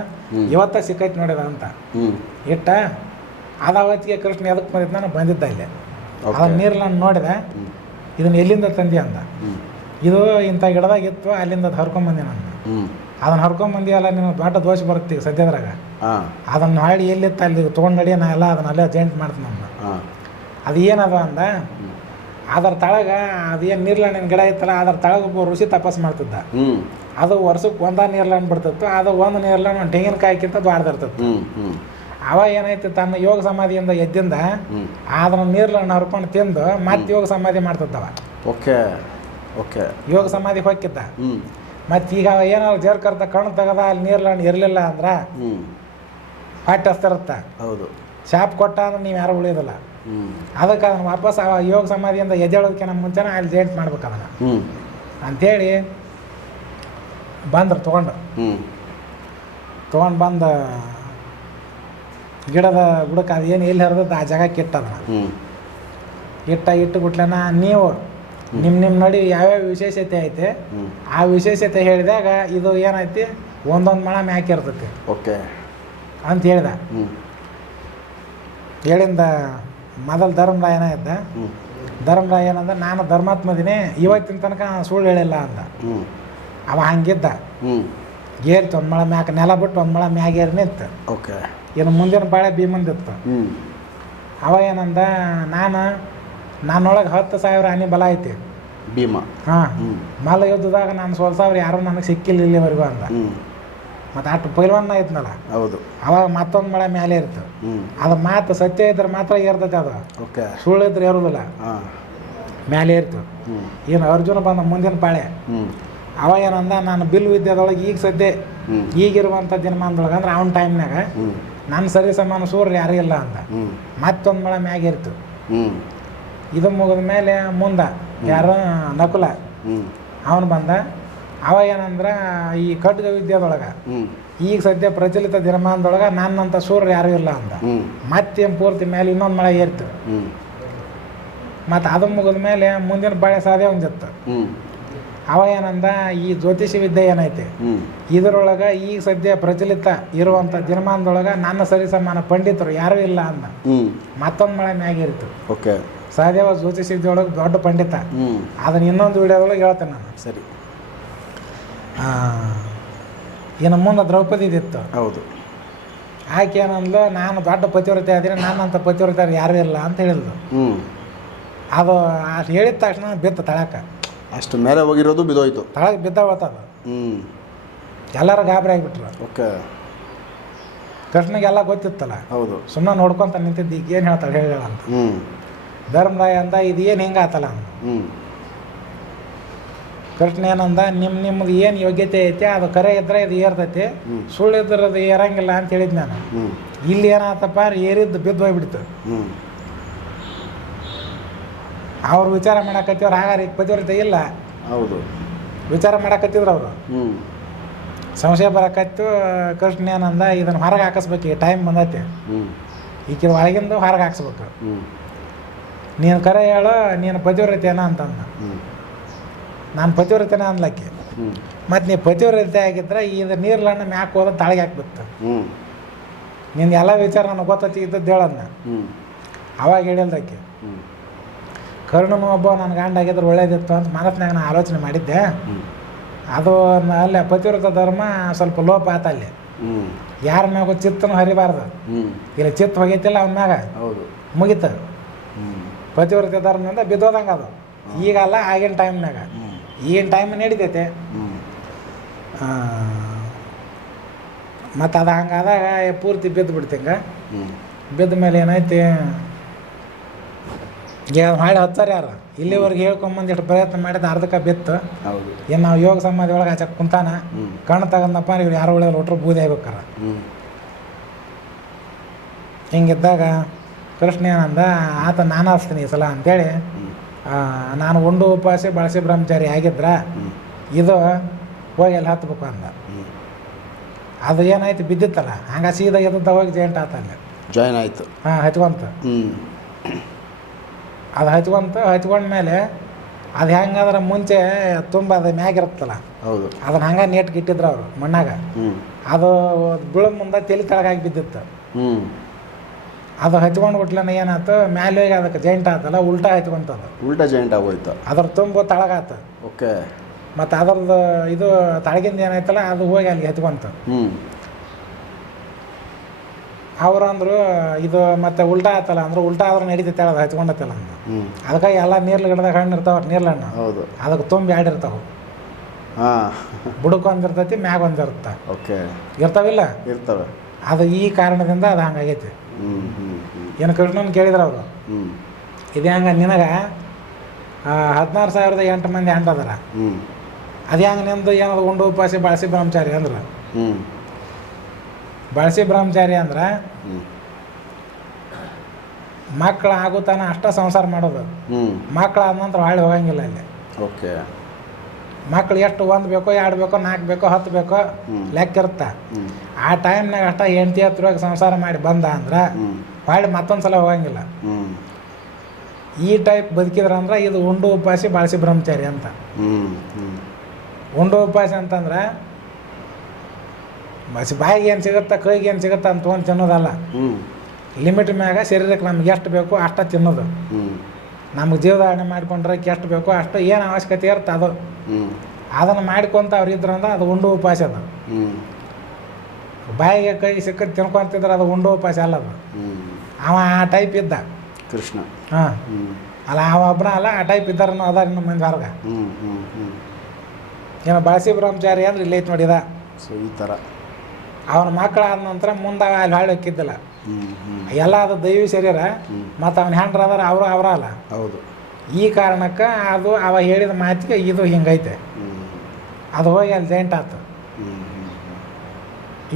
Speaker 1: ಇವತ್ತ ಸಿಕ್ಕೈತಿ ನೋಡಿದ ಅಂತ. ಇಟ್ಟ ಅದ ಹೊತ್ತಿಗೆ ಕೃಷ್ಣ ಎದಕ್ಕೆ ಬಂದಿದ್ದ ನಾನು? ಬಂದಿದ್ದ ಇಲ್ಲಿ.
Speaker 2: Okay.
Speaker 1: ಅದನ್ನ ನೀರ್ಲಣ್ಣು ನೋಡಿದೆ ಇದನ್ನ ಎಲ್ಲಿಂದ ತಂದಿ ಅಂದ? ಇದು ಇಂಥ ಗಿಡದಾಗ ಇತ್ತು ಅಲ್ಲಿಂದ ಅದು ಹರ್ಕೊಂಬಂದಿ ನಾನು. ಅದನ್ನು ಹರ್ಕೊಂಬಂದಿ ಅಲ್ಲ ನೀನು ದೊಡ್ಡ ದೋಷ ಬರುತ್ತೆ ಈಗ ಸದ್ಯದ್ರಾಗ. ಅದನ್ನು ಹಾಡಿ ಎಲ್ಲಿತ್ತು ಅಲ್ಲಿ ತೊಗೊಂಡು ನಡಿ ನಾ ಎಲ್ಲ ಅದನ್ನ ಅಲ್ಲೇ ಜಾಯಿಂಟ್ ಮಾಡ್ತೀನಿ ನಾನು. ಅದು ಏನದ ಅಂದ ಅದರ ತಳಗ ಅದೇನು ನೀರ್ಲಣ್ಣಿನ ಗಿಡ ಇತ್ತಲ್ಲ ಅದರ ತಳಗ ಒಬ್ಬ ಋಷಿ ತಪಸ್ ಮಾಡ್ತಿದ್ದ. ಅದು ವರ್ಷಕ್ಕೆ ಒಂದ ನೀರ್ಲಣ್ಣು ಬಿಡ್ತಿತ್ತು ಅದು ಒಂದು ನೀರ್ಲಣ್ಣು ಒಂದು
Speaker 2: ಹ್ಞೂ ಹ್ಞೂ
Speaker 1: ಅವ ಏನಾಯ್ತು ತನ್ನ ಯೋಗ ಸಮಾಧಿಯಿಂದ ಎದ್ದಿಂದ ಅದನ್ನ ನೀರ್ಲನ್ನ ಹರ್ಕೊಂಡು ತಿಂದು ಮತ್ತೆ ಯೋಗ ಸಮಾಧಿ ಮಾಡ್ತಿದ್ದವ.
Speaker 2: Okay okay.
Speaker 1: ಯೋಗ ಸಮಾಧಿ ಹೋಗಿದ್ದ. ಮತ್ತೆ ಈಗ ಅವ ಏನಾದ್ರು ಜೇರ್ ಕರ್ತ ಕಣ್ಣು ತೆಗದ ಅಲ್ಲಿ ನೀರ್ಲಣ್ಣು ಇರಲಿಲ್ಲ ಅಂದ್ರೆ ಹೊಟ್ಟೆ ಹಸ್ತಿರುತ್ತ
Speaker 2: ಹೌದು.
Speaker 1: ಶಾಪ್ ಕೊಟ್ಟ ಅಂದ್ರೆ ನೀವು ಯಾರು ಉಳಿಯೋದಿಲ್ಲ. ಅದಕ್ಕೆ ಅದನ್ನ ವಾಪಸ್ ಆ ಯೋಗ ಸಮಾಧಿಯಿಂದ ಎದ್ದೇಳೋದಕ್ಕಿಂತ ಮುಂಚೆನೇ ಅಲ್ಲಿ ಜೇಂಟ್ ಮಾಡ್ಬೇಕು ಅದನ್ನು.
Speaker 2: ಹ್ಞೂ
Speaker 1: ಅಂಥೇಳಿ ಬಂದ್ರು ತೊಗೊಂಡು. ತೊಗೊಂಡು ಬಂದು ಗಿಡದ ಬುಡಕ್ಕೆ ಅದು ಏನು ಎಲ್ಲಿ ಹರಿದ ಆ ಜಾಗ
Speaker 2: ಕೆಟ್ಟದ
Speaker 1: ಇಟ್ಟ ಇಟ್ಟು ಬಿಟ್ಲನ ನೀವು ನಿಮ್ಮ ನಿಮ್ಮ ನಡಿ ಯಾವ್ಯಾವ ವಿಶೇಷತೆ ಐತೆ ಆ ವಿಶೇಷತೆ ಹೇಳಿದಾಗ ಇದು ಏನೈತಿ ಒಂದೊಂದು ಮಳ ಮ್ಯಾಕೆ ಇರ್ತೈತಿ.
Speaker 2: ಓಕೆ.
Speaker 1: ಅಂತ ಹೇಳ್ದ. ಹೇಳಿಂದ ಮೊದಲು ಧರ್ಮರಾಯನ ಇದ್ದ.
Speaker 2: ಹ್ಞೂ
Speaker 1: ಧರ್ಮರಾಯ ಏನಂದ ನಾನು ಧರ್ಮಾತ್ಮದಿನಿ ಇವತ್ತಿನ ತನಕ ಸುಳ್ಳು ಹೇಳಿಲ್ಲ ಅಂದ. ಅವ ಹಂಗಿದ್ದ. ಏರ್ತು ಒಂದು ಮಳ ಮ್ಯಾಕ ನೆಲ ಬಿಟ್ಟು ಒಂದು ಮಳ ಮ್ಯಾಗ ಏರಿ ನಿಂತು.
Speaker 2: ಓಕೆ.
Speaker 1: ಏನು ಮುಂದಿನ ಬಾಳೆ ಭೀಮಂದಿತ್ತು
Speaker 2: ಹ್ಞೂ
Speaker 1: ಅವ ಏನಂದ ನಾನು ನನ್ನೊಳಗೆ ಹತ್ತು ಸಾವಿರ ಆನೆ ಬಲ ಐತಿ.
Speaker 2: ಭೀಮ.
Speaker 1: ಹಾಂ.
Speaker 2: ಮಲ
Speaker 1: ಮಲ್ಲ ಯುದ್ಧದಾಗ ನಾನು ಸೋಲ್ಸಾವ್ರು ಯಾರೂ ನನಗೆ ಸಿಕ್ಕಿಲ್ಲ ಇಲ್ಲಿವರೆಗೂ ಅಂದ. ಮತ್ತು ಅಷ್ಟು ಪೈಲ್ವನ್ನ ಐತ್ನಲ್ಲ.
Speaker 2: ಹೌದು.
Speaker 1: ಅವಾಗ ಮತ್ತೊಂದು ಮಳೆ ಮೇಲೆ ಇರ್ತು.
Speaker 2: ಹ್ಞೂ
Speaker 1: ಅದು ಮಾತು ಸತ್ಯ ಇದ್ರೆ ಮಾತ್ರ ಏರ್ತೈತೆ ಅದು.
Speaker 2: ಓಕೆ.
Speaker 1: ಸುಳ್ಳು ಇದ್ರೆ ಏರುದಿಲ್ಲ.
Speaker 2: ಹಾಂ.
Speaker 1: ಮೇಲೆ ಇರ್ತು ಏನು ಅರ್ಜುನ ಬಂದ ಮುಂದಿನ ಪಾಳೆ ಅವ ಏನಂದ ನಾನು ಬಿಲ್ ವಿದ್ಯಾದೊಳಗೆ ಈಗ ಸದ್ಯ
Speaker 2: ಈಗಿರುವಂತ
Speaker 1: ಈಗಿರುವಂಥ ದಿನಮಾನದೊಳಗೆ ಅಂದ್ರೆ ಅವನ ಟೈಮ್ನಾಗ ನನ್ನ ಸರಿ ಸಮಾನ ಸೂರ್ಯ ಯಾರೂ ಇಲ್ಲ ಅಂದ.
Speaker 2: ಹ್ಞೂ
Speaker 1: ಮತ್ತೊಂದು ಮಳೆ
Speaker 2: ಮ್ಯಾಗಿರ್ತು
Speaker 1: ಇದು ಮುಗಿದ ಮೇಲೆ ಮುಂದ ಯಾರು ನಕುಲ ಅವನು ಬಂದ. ಅವ ಏನಂದ್ರ ಈ ಖಡ್ಗ ವಿದ್ಯಾದೊಳಗೆ ಈಗ ಸದ್ಯ ಪ್ರಚಲಿತ ದಿನಮಾನದೊಳಗೆ ನನ್ನಂಥ ಸೂರ್ಯ ಯಾರೂ ಇಲ್ಲ ಅಂದ.
Speaker 2: ಮತ್ತೆ
Speaker 1: ಮತ್ತೇನು ಪೂರ್ತಿ ಮೇಲೆ ಇನ್ನೊಂದು ಮಳೆ ಏರ್ತು. ಮತ್ತೆ ಅದು ಮುಗಿದ ಮೇಲೆ ಮುಂದಿನ ಬಳೆ ಸಾಧ್ಯ ಒಂದಿತ್ತು. ಅವ ಏನಂದ ಈ ಜ್ಯೋತಿಷ ವಿದ್ಯೆ ಏನೈತೆ? ಇದರೊಳಗ ಈಗ ಸದ್ಯ ಪ್ರಚಲಿತ ಇರುವಂಥ ದಿನಮಾನದೊಳಗೆ ನನ್ನ ಸರಿ ಸಮಾನ ಪಂಡಿತರು ಯಾರೂ ಇಲ್ಲ ಅಂದ. ಮತ್ತೊಂದ್ ಮಳೆ ಮ್ಯಾಗಿರ್ತು.
Speaker 2: ಓಕೆ.
Speaker 1: ಸಹದೇವ ಜ್ಯೋತಿಷ ವಿದ್ಯೆಯೊಳಗೆ ದೊಡ್ಡ ಪಂಡಿತ. ಅದನ್ನ ಇನ್ನೊಂದು ವಿಡಿಯೋದೊಳಗೆ ಹೇಳ್ತೇನೆ ನಾನು.
Speaker 2: ಸರಿ.
Speaker 1: ಇನ್ನು ಮುಂದೆ ದ್ರೌಪದಿ ಇದಿತ್ತು
Speaker 2: ಹೌದು.
Speaker 1: ಆಕೆ ಏನಂದ್ಲು ನಾನು ದೊಡ್ಡ ಪತಿವ್ರತೆ ಆದ್ರೆ ನಾನಂತ ಪತಿವ್ರತೆ ಯಾರೂ ಇಲ್ಲ ಅಂತ ಹೇಳಿದ್ಲು.
Speaker 2: ಅದು
Speaker 1: ಅದು ಅಷ್ಟು ಹೇಳಿದ ತಕ್ಷಣ ಬಿತ್ತು ತಳಕ್ಕೆ
Speaker 2: ಅಷ್ಟು ಮೇಲೆ ಹೋಗಿರೋದು ಬಿದ್ದೋಯ್ತು.
Speaker 1: ತಳಗೆ ಬಿದ್ದಾವತ್ತದು
Speaker 2: ಹ್ಞೂ
Speaker 1: ಎಲ್ಲರೂ ಗಾಬರಿ ಆಗಿಬಿಟ್ರು.
Speaker 2: ಓಕೆ.
Speaker 1: ಕೃಷ್ಣಗೆಲ್ಲ ಗೊತ್ತಿತ್ತಲ್ಲ?
Speaker 2: ಹೌದು.
Speaker 1: ಸುಮ್ಮನೆ ನೋಡ್ಕೊಂತ ನಿಂತಿದ್ದು ಈಗ ಏನು ಹೇಳ್ತಾಳೆ ಹೇಳ ಅಂತ.
Speaker 2: ಹ್ಞೂ
Speaker 1: ಧರ್ಮರಾಯ ಅಂದ ಇದು ಏನು ಹೆಂಗೆ ಆತಲ್ಲ ಅಂದ
Speaker 2: ಹ್ಞೂ
Speaker 1: ಕೃಷ್ಣ ಏನಂದ ನಿಮ್ಮ ನಿಮ್ಮದು ಏನು ಯೋಗ್ಯತೆ ಐತೆ ಅದು ಕರೆ ಇದ್ರೆ ಇದು ಏರ್ತೈತಿ ಸುಳ್ಳು ಇದ್ರೆ ಅದು ಏರಂಗಿಲ್ಲ ಅಂತ ಹೇಳಿದ್ ನಾನು. ಇಲ್ಲಿ ಏನಾತಪ್ಪ ಏರಿದ್ದು ಬಿದ್ದು ಹೋಗ್ಬಿಡ್ತು
Speaker 2: ಹ್ಞೂ
Speaker 1: ಅವ್ರು ವಿಚಾರ ಮಾಡಕತ್ತಿವ್ರು ಹಾಗಾರಿ ಪತಿವ್ರತೆ ಇಲ್ಲ.
Speaker 2: ಹೌದು.
Speaker 1: ವಿಚಾರ ಮಾಡಕತ್ತಿದ್ರು ಅವರು.
Speaker 2: ಹ್ಞೂ
Speaker 1: ಸಂಶಯ ಬರಕತ್ತು ಕೃಷ್ಣ ಏನಂದ ಇದನ್ನು ಹೊರಗೆ ಹಾಕಿಸ್ಬೇಕು ಟೈಮ್ ಬಂದೈತಿ.
Speaker 2: ಹ್ಞೂ
Speaker 1: ಈಕಿದ ಒಳಗಿಂದ ಹೊರಗೆ ಹಾಕ್ಸ್ಬೇಕು.
Speaker 2: ಹ್ಞೂ
Speaker 1: ನೀನು ಕರೆ ಹೇಳು ನೀನು ಪತಿವ್ರತೆನ ಅಂತಂದ. ನಾನು ಪತಿವ್ರತೆನ ಅನ್ಲಕ್ಕೆ. ಮತ್ತು ನೀ ಪತಿವ್ರತೆ ಆಗಿದ್ರೆ ಇದು ನೀರ್ಲಣ್ಣ ಮ್ಯಾಕ್ ಹೋದ ತಾಳಿಗೆ ಹಾಕ್ಬಿತ್ತು ನಿನ್ನ ಎಲ್ಲ ವಿಚಾರ ನನಗೆ ಗೊತ್ತೈತಿ ಇದ್ದದ್ದು
Speaker 2: ಹೇಳನ್ನ
Speaker 1: ಅವಾಗ ಹೇಳಿಲ್ದಕ್ಕೆ. ಕರ್ಣನು ಒಬ್ಬ ನನ್ನ ಗಂಡ ಆಗಿದ್ರೆ ಒಳ್ಳೇದಿತ್ತು ಅಂತ ಮನಸ್ನಾಗ ನಾನು ಆಲೋಚನೆ ಮಾಡಿದ್ದೆ. ಅದು ಅಲ್ಲೇ ಪತಿವ್ರತ ಧರ್ಮ ಸ್ವಲ್ಪ ಲೋಪ ಆತ ಅಲ್ಲಿ. ಯಾರ ಮ್ಯಾಗ ಚಿತ್ತನು ಹರಿಬಾರ್ದು. ಇಲ್ಲ ಚಿತ್ತ ಹೋಗೈತಿಲ್ಲ ಅವನ ಮ್ಯಾಗ. ಮುಗೀತು. ಪತಿವ್ರತ ಧರ್ಮದಿಂದ ಬಿದ್ದೋದಂಗೆ ಅದು. ಈಗಲ್ಲ ಆಗಿನ ಟೈಮ್ನಾಗ. ಈಗಿನ ಟೈಮ್ ನಡಿತೈತೆ. ಮತ್ತು ಅದು ಹಂಗಾದಾಗ ಪೂರ್ತಿ ಬಿದ್ದು ಬಿಡ್ತಿಂಗ. ಬಿದ್ದ ಮೇಲೆ ಏನೈತಿ ಮಾಡಿ ಹತ್ತಾರ ಯಾರು? ಇಲ್ಲಿವರೆಗೆ ಹೇಳ್ಕೊಂಬಂದು ಇಷ್ಟು ಪ್ರಯತ್ನ ಮಾಡಿದ ಅರ್ಧಕ್ಕೆ ಬಿತ್ತು.
Speaker 2: ಹೌದು.
Speaker 1: ಏನು ನಾವು ಯೋಗ ಸಮಾಧಿ ಒಳಗೆ ಆಚೆ ಕುಂತಾನ ಕಣ್ಣು ತಗೊಂಡಪ್ಪ ಇವ್ರು ಯಾರು ಒಳ್ಳೆ ಒಟ್ಟರು ಬೂದಿ ಆಗ್ಬೇಕಾರ ಹಿಂಗಿದ್ದಾಗ ಕೃಷ್ಣ ಏನಂದ ಆತ ನಾನು ಹಚ್ತೀನಿ ಈ ಸಲ ಅಂತೇಳಿ ನಾನು ಉಂಡು ಉಪವಾಸಿ ಬಳಸಿ ಬ್ರಹ್ಮಚಾರಿ ಆಗಿದ್ರ ಇದು ಹೋಗಿ ಅಲ್ಲಿ ಹತ್ಬೇಕು ಅಂದ. ಅದು ಏನಾಯ್ತು ಬಿದ್ದಿತ್ತಲ್ಲ ಹಂಗ ಸೀದಾ ಎದ್ದ ಹೋಗಿ ಜಾಯಿಂಟ್ ಆತ ಅಲ್ಲಿ.
Speaker 2: ಜಾಯಿನ್ ಆಯಿತು.
Speaker 1: ಹಾಂ ಹಚ್ಕೊಂತ ಅದು ಹಚ್ಕೊಂತ ಹಚ್ಕೊಂಡ್ಮೇಲೆ ಅದು ಹೆಂಗಾದ್ರೆ ಮುಂಚೆ ತುಂಬ ಅದು ಮ್ಯಾಗಿರುತ್ತಲ್ಲ
Speaker 2: ಹೌದು.
Speaker 1: ಅದನ್ನ ಹಂಗೆ ನೀಟ್ ಇಟ್ಟಿದ್ರು ಅವರು ಮಣ್ಣಾಗ. ಅದು ಬಿಳ ಮುಂದೆ ತಲೆ ತಳಗಾಗಿ ಬಿದ್ದಿತ್ತು. ಅದು ಹಚ್ಕೊಂಡು ಬಿಟ್ಲನ ಏನಾಯ್ತು ಮ್ಯಾಲೆ ಹೋಗಿ ಅದಕ್ಕೆ ಜೈಂಟ್ ಆತಲ್ಲ ಉಲ್ಟಾ ಹಚ್ಕೊಂತದು
Speaker 2: ಉಲ್ಟಾ ಜಾಯಿಂಟ್ ಆಗೋಯ್ತು.
Speaker 1: ಅದ್ರ ತುಂಬ ತಳಗಾತು.
Speaker 2: ಓಕೆ
Speaker 1: ಮತ್ತು ಅದ್ರದ್ದು ಇದು ತಳಗಿಂದ ಏನಾಯ್ತಲ್ಲ ಅದು ಹೋಗಿ ಅಲ್ಲಿ ಹಚ್ಕೊಂತ.
Speaker 2: ಹ್ಞೂ
Speaker 1: ಅವ್ರು ಅಂದರು ಇದು ಮತ್ತೆ ಉಲ್ಟಾ ಆತಲ್ಲ ಅಂದ್ರೆ ಉಲ್ಟಾ ಆದ್ರೆ ನಡೀತೈತೆ ಅದು ಹಚ್ಕೊಂಡತ್ತಲ್ಲ ಅದಕ್ಕೆ ಎಲ್ಲ ನೀರ್ಲ ಗಿಡದಾಗ ಹಣ್ಣು ಇರ್ತಾವ ನೀರ್ಲ ಹಣ್ಣು
Speaker 2: ಹೌದು.
Speaker 1: ಅದಕ್ಕೆ ತುಂಬಿ ಎರಡು ಇರ್ತಾವೆ.
Speaker 2: ಹಾಂ.
Speaker 1: ಬುಡಕ್ಕೆ ಒಂದಿರ್ತೈತಿ ಮ್ಯಾಗ ಒಂದಿರುತ್ತೆ
Speaker 2: ಓಕೆ.
Speaker 1: ಇರ್ತಾವಿಲ್ಲ?
Speaker 2: ಇರ್ತವೆ.
Speaker 1: ಅದು ಈ ಕಾರಣದಿಂದ ಅದು ಹಂಗಾಗೈತಿ. ಏನು ಕೃಷ್ಣನ್ ಕೇಳಿದ್ರು ಅವರು? ಇದು ಹೆಂಗೆ ನಿನಗೆ ಹದಿನಾರು ಸಾವಿರದ ಎಂಟು ಮಂದಿ
Speaker 2: ಅಂಟದಾರ
Speaker 1: ಅದು ಹೆಂಗೆ ನಿಂದು ಏನದು ಉಂಡು ಉಪಾಸಿ ಬಳಸಿ ಬ್ರಹ್ಮಚಾರಿ ಅಂದ್ರೆ? ಬಳಸಿ ಬ್ರಹ್ಮಚಾರಿ ಅಂದ್ರೆ ಮಕ್ಕಳು ಆಗೋ ಆಗುತ್ತಾನ ಅಷ್ಟ ಸಂಸಾರ ಮಾಡೋದು. ಮಕ್ಕಳು ಆದ ನಂತರ ಹಾಳಿ ಹೋಗಂಗಿಲ್ಲ ಅಲ್ಲಿ.
Speaker 2: ಓಕೆ.
Speaker 1: ಮಕ್ಳು ಎಷ್ಟು ಒಂದು ಬೇಕೋ ಎರಡು ಬೇಕೋ ನಾಲ್ಕು ಬೇಕೋ ಹತ್ತು ಬೇಕೋ ಲೆಕ್ಕ ಇರುತ್ತೆ. ಆ ಟೈಮ್ನಾಗ ಅಷ್ಟ ಹೆಂಡತಿ ಹತ್ರ ಸಂಸಾರ ಮಾಡಿ ಬಂದ ಅಂದ್ರೆ ಹೊಳ್ಳಿ ಮತ್ತೊಂದು ಸಲ ಹೋಗಂಗಿಲ್ಲ ಈ ಟೈಪ್ ಬದುಕಿದ್ರಂದ್ರೆ ಇದು ಉಂಡು ಉಪಾಸಿ ಬಳಸಿ ಬ್ರಹ್ಮಚಾರಿ ಅಂತ. ಉಂಡು ಉಪಾಸಿ ಅಂತಂದ್ರೆ ಬಸ್ ಬಾಯಿಗೆ ಏನು ಸಿಗುತ್ತೆ ಕೈಗೆ ಏನು ಸಿಗುತ್ತೆ ಅಂತ ತೊಗೊಂಡು ತಿನ್ನೋದಲ್ಲ. ಲಿಮಿಟ್ ಮ್ಯಾಗ ಶರೀರಕ್ಕೆ ನಮ್ಗೆ ಎಷ್ಟು ಬೇಕೋ ಅಷ್ಟ ತಿನ್ನೋದು. ನಮ್ಗೆ ಜೀವಧಾರಣೆ ಮಾಡ್ಕೊಂಡ್ರೆ ಎಷ್ಟು ಬೇಕೋ ಅಷ್ಟು ಏನು ಅವಶ್ಯಕತೆ ಇರುತ್ತೆ ಅದು. ಅದನ್ನು ಮಾಡ್ಕೊಂತ ಅವ್ರು ಇದ್ರಂದ್ರೆ ಅದು ಉಂಡು ಉಪವಾಸ ಅದು. ಬಾಯಿಗೆ ಕೈ ಸಿಕ್ಕದ್ ತಿನ್ಕೊಂತಿದ್ರೆ ಅದು ಉಂಡು ಉಪವಾಸ ಅಲ್ಲ ಅದು. ಅವ ಆ ಟೈಪ್ ಇದ್ದ.
Speaker 2: ಕೃಷ್ಣ.
Speaker 1: ಹಾಂ. ಅಲ್ಲ ಅವ ಒಬ್ಬನ ಅಲ್ಲ ಆ ಟೈಪ್ ಇದ್ದಾರನು ಅದಾರ ಇನ್ನು ಮಂದಿ
Speaker 2: ಹ್ಞೂ
Speaker 1: ಏನು ಬಳಸಿ ಬ್ರಹ್ಮಚಾರಿ ಅಂದ್ರೆ ಇಲ್ಲಿ ಐತೆ ನೋಡಿದ
Speaker 2: ಸೊ ಈ ಥರ
Speaker 1: ಅವನ ಮಕ್ಕಳಾದ ನಂತರ ಮುಂದೆ ಅಲ್ಲಿ ಹಾಳು ಎಲ್ಲ ಅದು ದೈವಿ ಶರೀರ ಮತ್ತು ಅವನ ಹೆಂಡ್ರ ಅದಾರ ಅವರು ಅವರ ಅಲ್ಲ.
Speaker 2: ಹೌದು.
Speaker 1: ಈ ಕಾರಣಕ್ಕೆ ಅದು ಅವ ಹೇಳಿದ ಮಾತಿಗೆ ಇದು ಹಿಂಗೈತೆ. ಅದು ಹೋಗಿ ಅಲ್ಲಿ ಜೈಂಟ್
Speaker 2: ಆಯ್ತು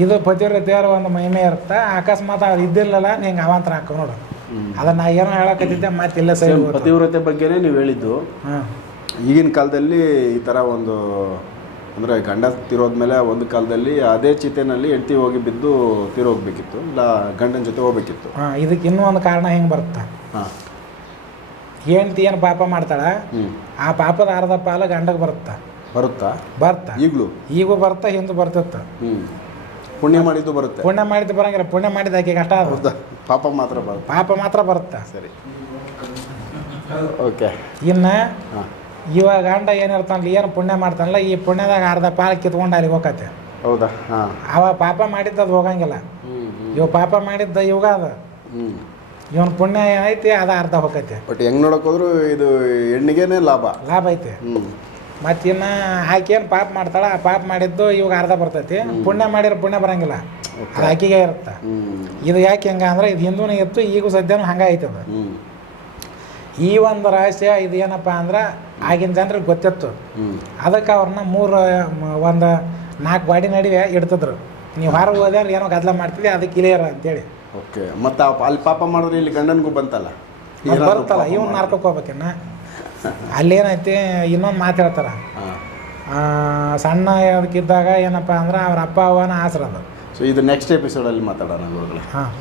Speaker 1: ಇದು ಪತಿವ್ರ ಪತಿವ್ರತೆಯರ ಒಂದು ಮಹಿಮೆ ಇರುತ್ತೆ ಅಕಸ್ಮಾತ್ ಅವ್ರು ಇದ್ದಿರಲಿಲ್ಲ ಹಿಂಗೆ ಅವಾಂತರ ಹಾಕ ನೋಡು. ಅದನ್ನ ನಾ ಏನೋ ಹೇಳಕತ್ತಿದ್ದೆ ಇಲ್ಲ ಸರಿ
Speaker 2: ಪತಿವ್ರತೆ ಬಗ್ಗೆನೇ ನೀವು ಹೇಳಿದ್ದು. ಈಗಿನ ಕಾಲದಲ್ಲಿ ಈ ಥರ ಒಂದು ಅಂದರೆ ಗಂಡ ತಿರೋದ್ಮೇಲೆ ಒಂದು ಕಾಲದಲ್ಲಿ ಅದೇ ಚಿತೆನಲ್ಲಿ ಹೆಂಡ್ತಿ ಹೋಗಿ ಬಿದ್ದು ತಿರೋಗ್ಬೇಕಿತ್ತು ಇಲ್ಲ ಗಂಡನ ಜೊತೆ ಹೋಗ್ಬೇಕಿತ್ತು.
Speaker 1: ಹಾಂ ಇದಕ್ಕೆ ಇನ್ನೂ ಒಂದು ಕಾರಣ ಹೆಂಗೆ ಬರುತ್ತೆ?
Speaker 2: ಹಾಂ.
Speaker 1: ಹೆಂಡ್ತಿ ಏನು ಪಾಪ ಮಾಡ್ತಾಳೆ? ಆ ಪಾಪದ ಅರ್ಧ ಪಾಲ ಗಂಡಗೆ ಬರುತ್ತಾ?
Speaker 2: ಬರುತ್ತಾ?
Speaker 1: ಬರ್ತಾ.
Speaker 2: ಈಗಲೂ?
Speaker 1: ಈಗ ಬರ್ತಾ ಹಿಂದೆ ಬರ್ತಿತ್ತು?
Speaker 2: ಹ್ಞೂ ಪುಣ್ಯ ಮಾಡಿದ್ದು ಬರುತ್ತೆ.
Speaker 1: ಪುಣ್ಯ ಮಾಡಿದ್ದು ಬರಂಗಿಲ್ಲ ಪುಣ್ಯ ಮಾಡಿದ ಆಕೆ ಕಷ್ಟ
Speaker 2: ಹೌದಾ? ಪಾಪ ಮಾತ್ರ ಬರುತ್ತೆ.
Speaker 1: ಪಾಪ ಮಾತ್ರ ಬರುತ್ತೆ?
Speaker 2: ಸರಿ. ಓಕೆ.
Speaker 1: ಇನ್ನು
Speaker 2: ಹಾಂ.
Speaker 1: ಇವಾಗ ಗಂಡ ಏನಿರ್ತಾನಲ್ಲ ಏನು ಪುಣ್ಯ ಮಾಡ್ತಾನಲ್ಲ ಈ ಪುಣ್ಯದಾಗ ಅರ್ಧ ಪಾಲು ಕಿತ್ಕೊಂಡು ಅಲ್ಲಿಗೆ ಹೋಗತ್ತೆ.
Speaker 2: ಹೌದಾ? ಹಾಂ.
Speaker 1: ಅವ ಪಾಪ ಮಾಡಿದ್ದು ಅದು ಹೋಗಂಗಿಲ್ಲ. ಇವ ಪಾಪ ಮಾಡಿದ್ದ ಇವಾಗ ಅದ. ಇವನ್ ಪುಣ್ಯ ಏನೈತಿ ಅದ ಅರ್ಧ ಹೋಗತ್ತೆ.
Speaker 2: ಬಟ್ ಹೆಂಗ್ ನೋಡಕ್ ಹೋದ್ರು ಇದು ಹೆಣ್ಣಿಗೆನೇ ಲಾಭ.
Speaker 1: ಲಾಭ ಐತಿ.
Speaker 2: ಮತ್ತಿನ್ನ
Speaker 1: ಮತ್ತು ಇನ್ನು ಆಕೇನು ಪಾಪ ಮಾಡ್ತಾಳ ಆ ಪಾಪ ಮಾಡಿದ್ದು ಇವಾಗ ಅರ್ಧ ಬರ್ತೈತಿ. ಪುಣ್ಯ ಮಾಡಿರೋ ಪುಣ್ಯ ಬರಂಗಿಲ್ಲ. ಅದು ಆಕಿಗೆ ಇರುತ್ತೆ. ಇದು ಯಾಕೆ ಹೆಂಗ ಅಂದ್ರೆ ಇದು ಹಿಂದೂನೇ ಇತ್ತು ಈಗ ಸದ್ಯನೂ ಹಂಗ ಐತೆ ಅದು ಈ ಒಂದು ರಹಸ್ಯ ಇದು ಏನಪ್ಪ ಅಂದ್ರೆ ಆಗಿನ ಜನರಿಗೆ ಗೊತ್ತಿತ್ತು. ಅದಕ್ಕೆ ಅವ್ರನ್ನ ಮೂರು ಒಂದು ನಾಲ್ಕು ಗಾಡಿ ನಡುವೆ ಇಡ್ತಿದ್ರು. ನೀವು ಹೊರಗೆ ಹೋದ್ರೆ ಏನೋ ಗದ್ದಲ ಮಾಡ್ತಿದ್ದೆ ಅದಕ್ಕೆ ಇಳಿಯರ ಅಂತೇಳಿ.
Speaker 2: ಓಕೆ ಮತ್ತೆ ಅಲ್ಲಿ ಪಾಪ ಮಾಡಿದ್ರೆ ಇಲ್ಲಿ ಗಂಡನಿಗೂ ಬಂತಲ್ಲ?
Speaker 1: ಬರುತ್ತಲ್ಲ ಇವ್ನ
Speaker 2: ಮಾಡಿದ್ರೆ.
Speaker 1: ನಾರ್ಕೋಕ್ ಹೋಗ್ಬೇಕಿನ್ನ ಅಲ್ಲೇನೈತಿ ಇನ್ನೊಂದು ಮಾತು ಹೇಳ್ತಾರೆ
Speaker 2: ಹಾಂ.
Speaker 1: ಆ, ಸಣ್ಣ ಅದಕ್ಕಿದ್ದಾಗ ಏನಪ್ಪ ಅಂದ್ರೆ ಅವ್ರ ಅಪ್ಪ ಅವನ ಆಸರ ಅದು
Speaker 2: ಸೊ ಇದು ನೆಕ್ಸ್ಟ್ ಎಪಿಸೋಡಲ್ಲಿ ಮಾತಾಡೋಣ ಗುರುಗಳೇ.
Speaker 1: ಹಾಂ.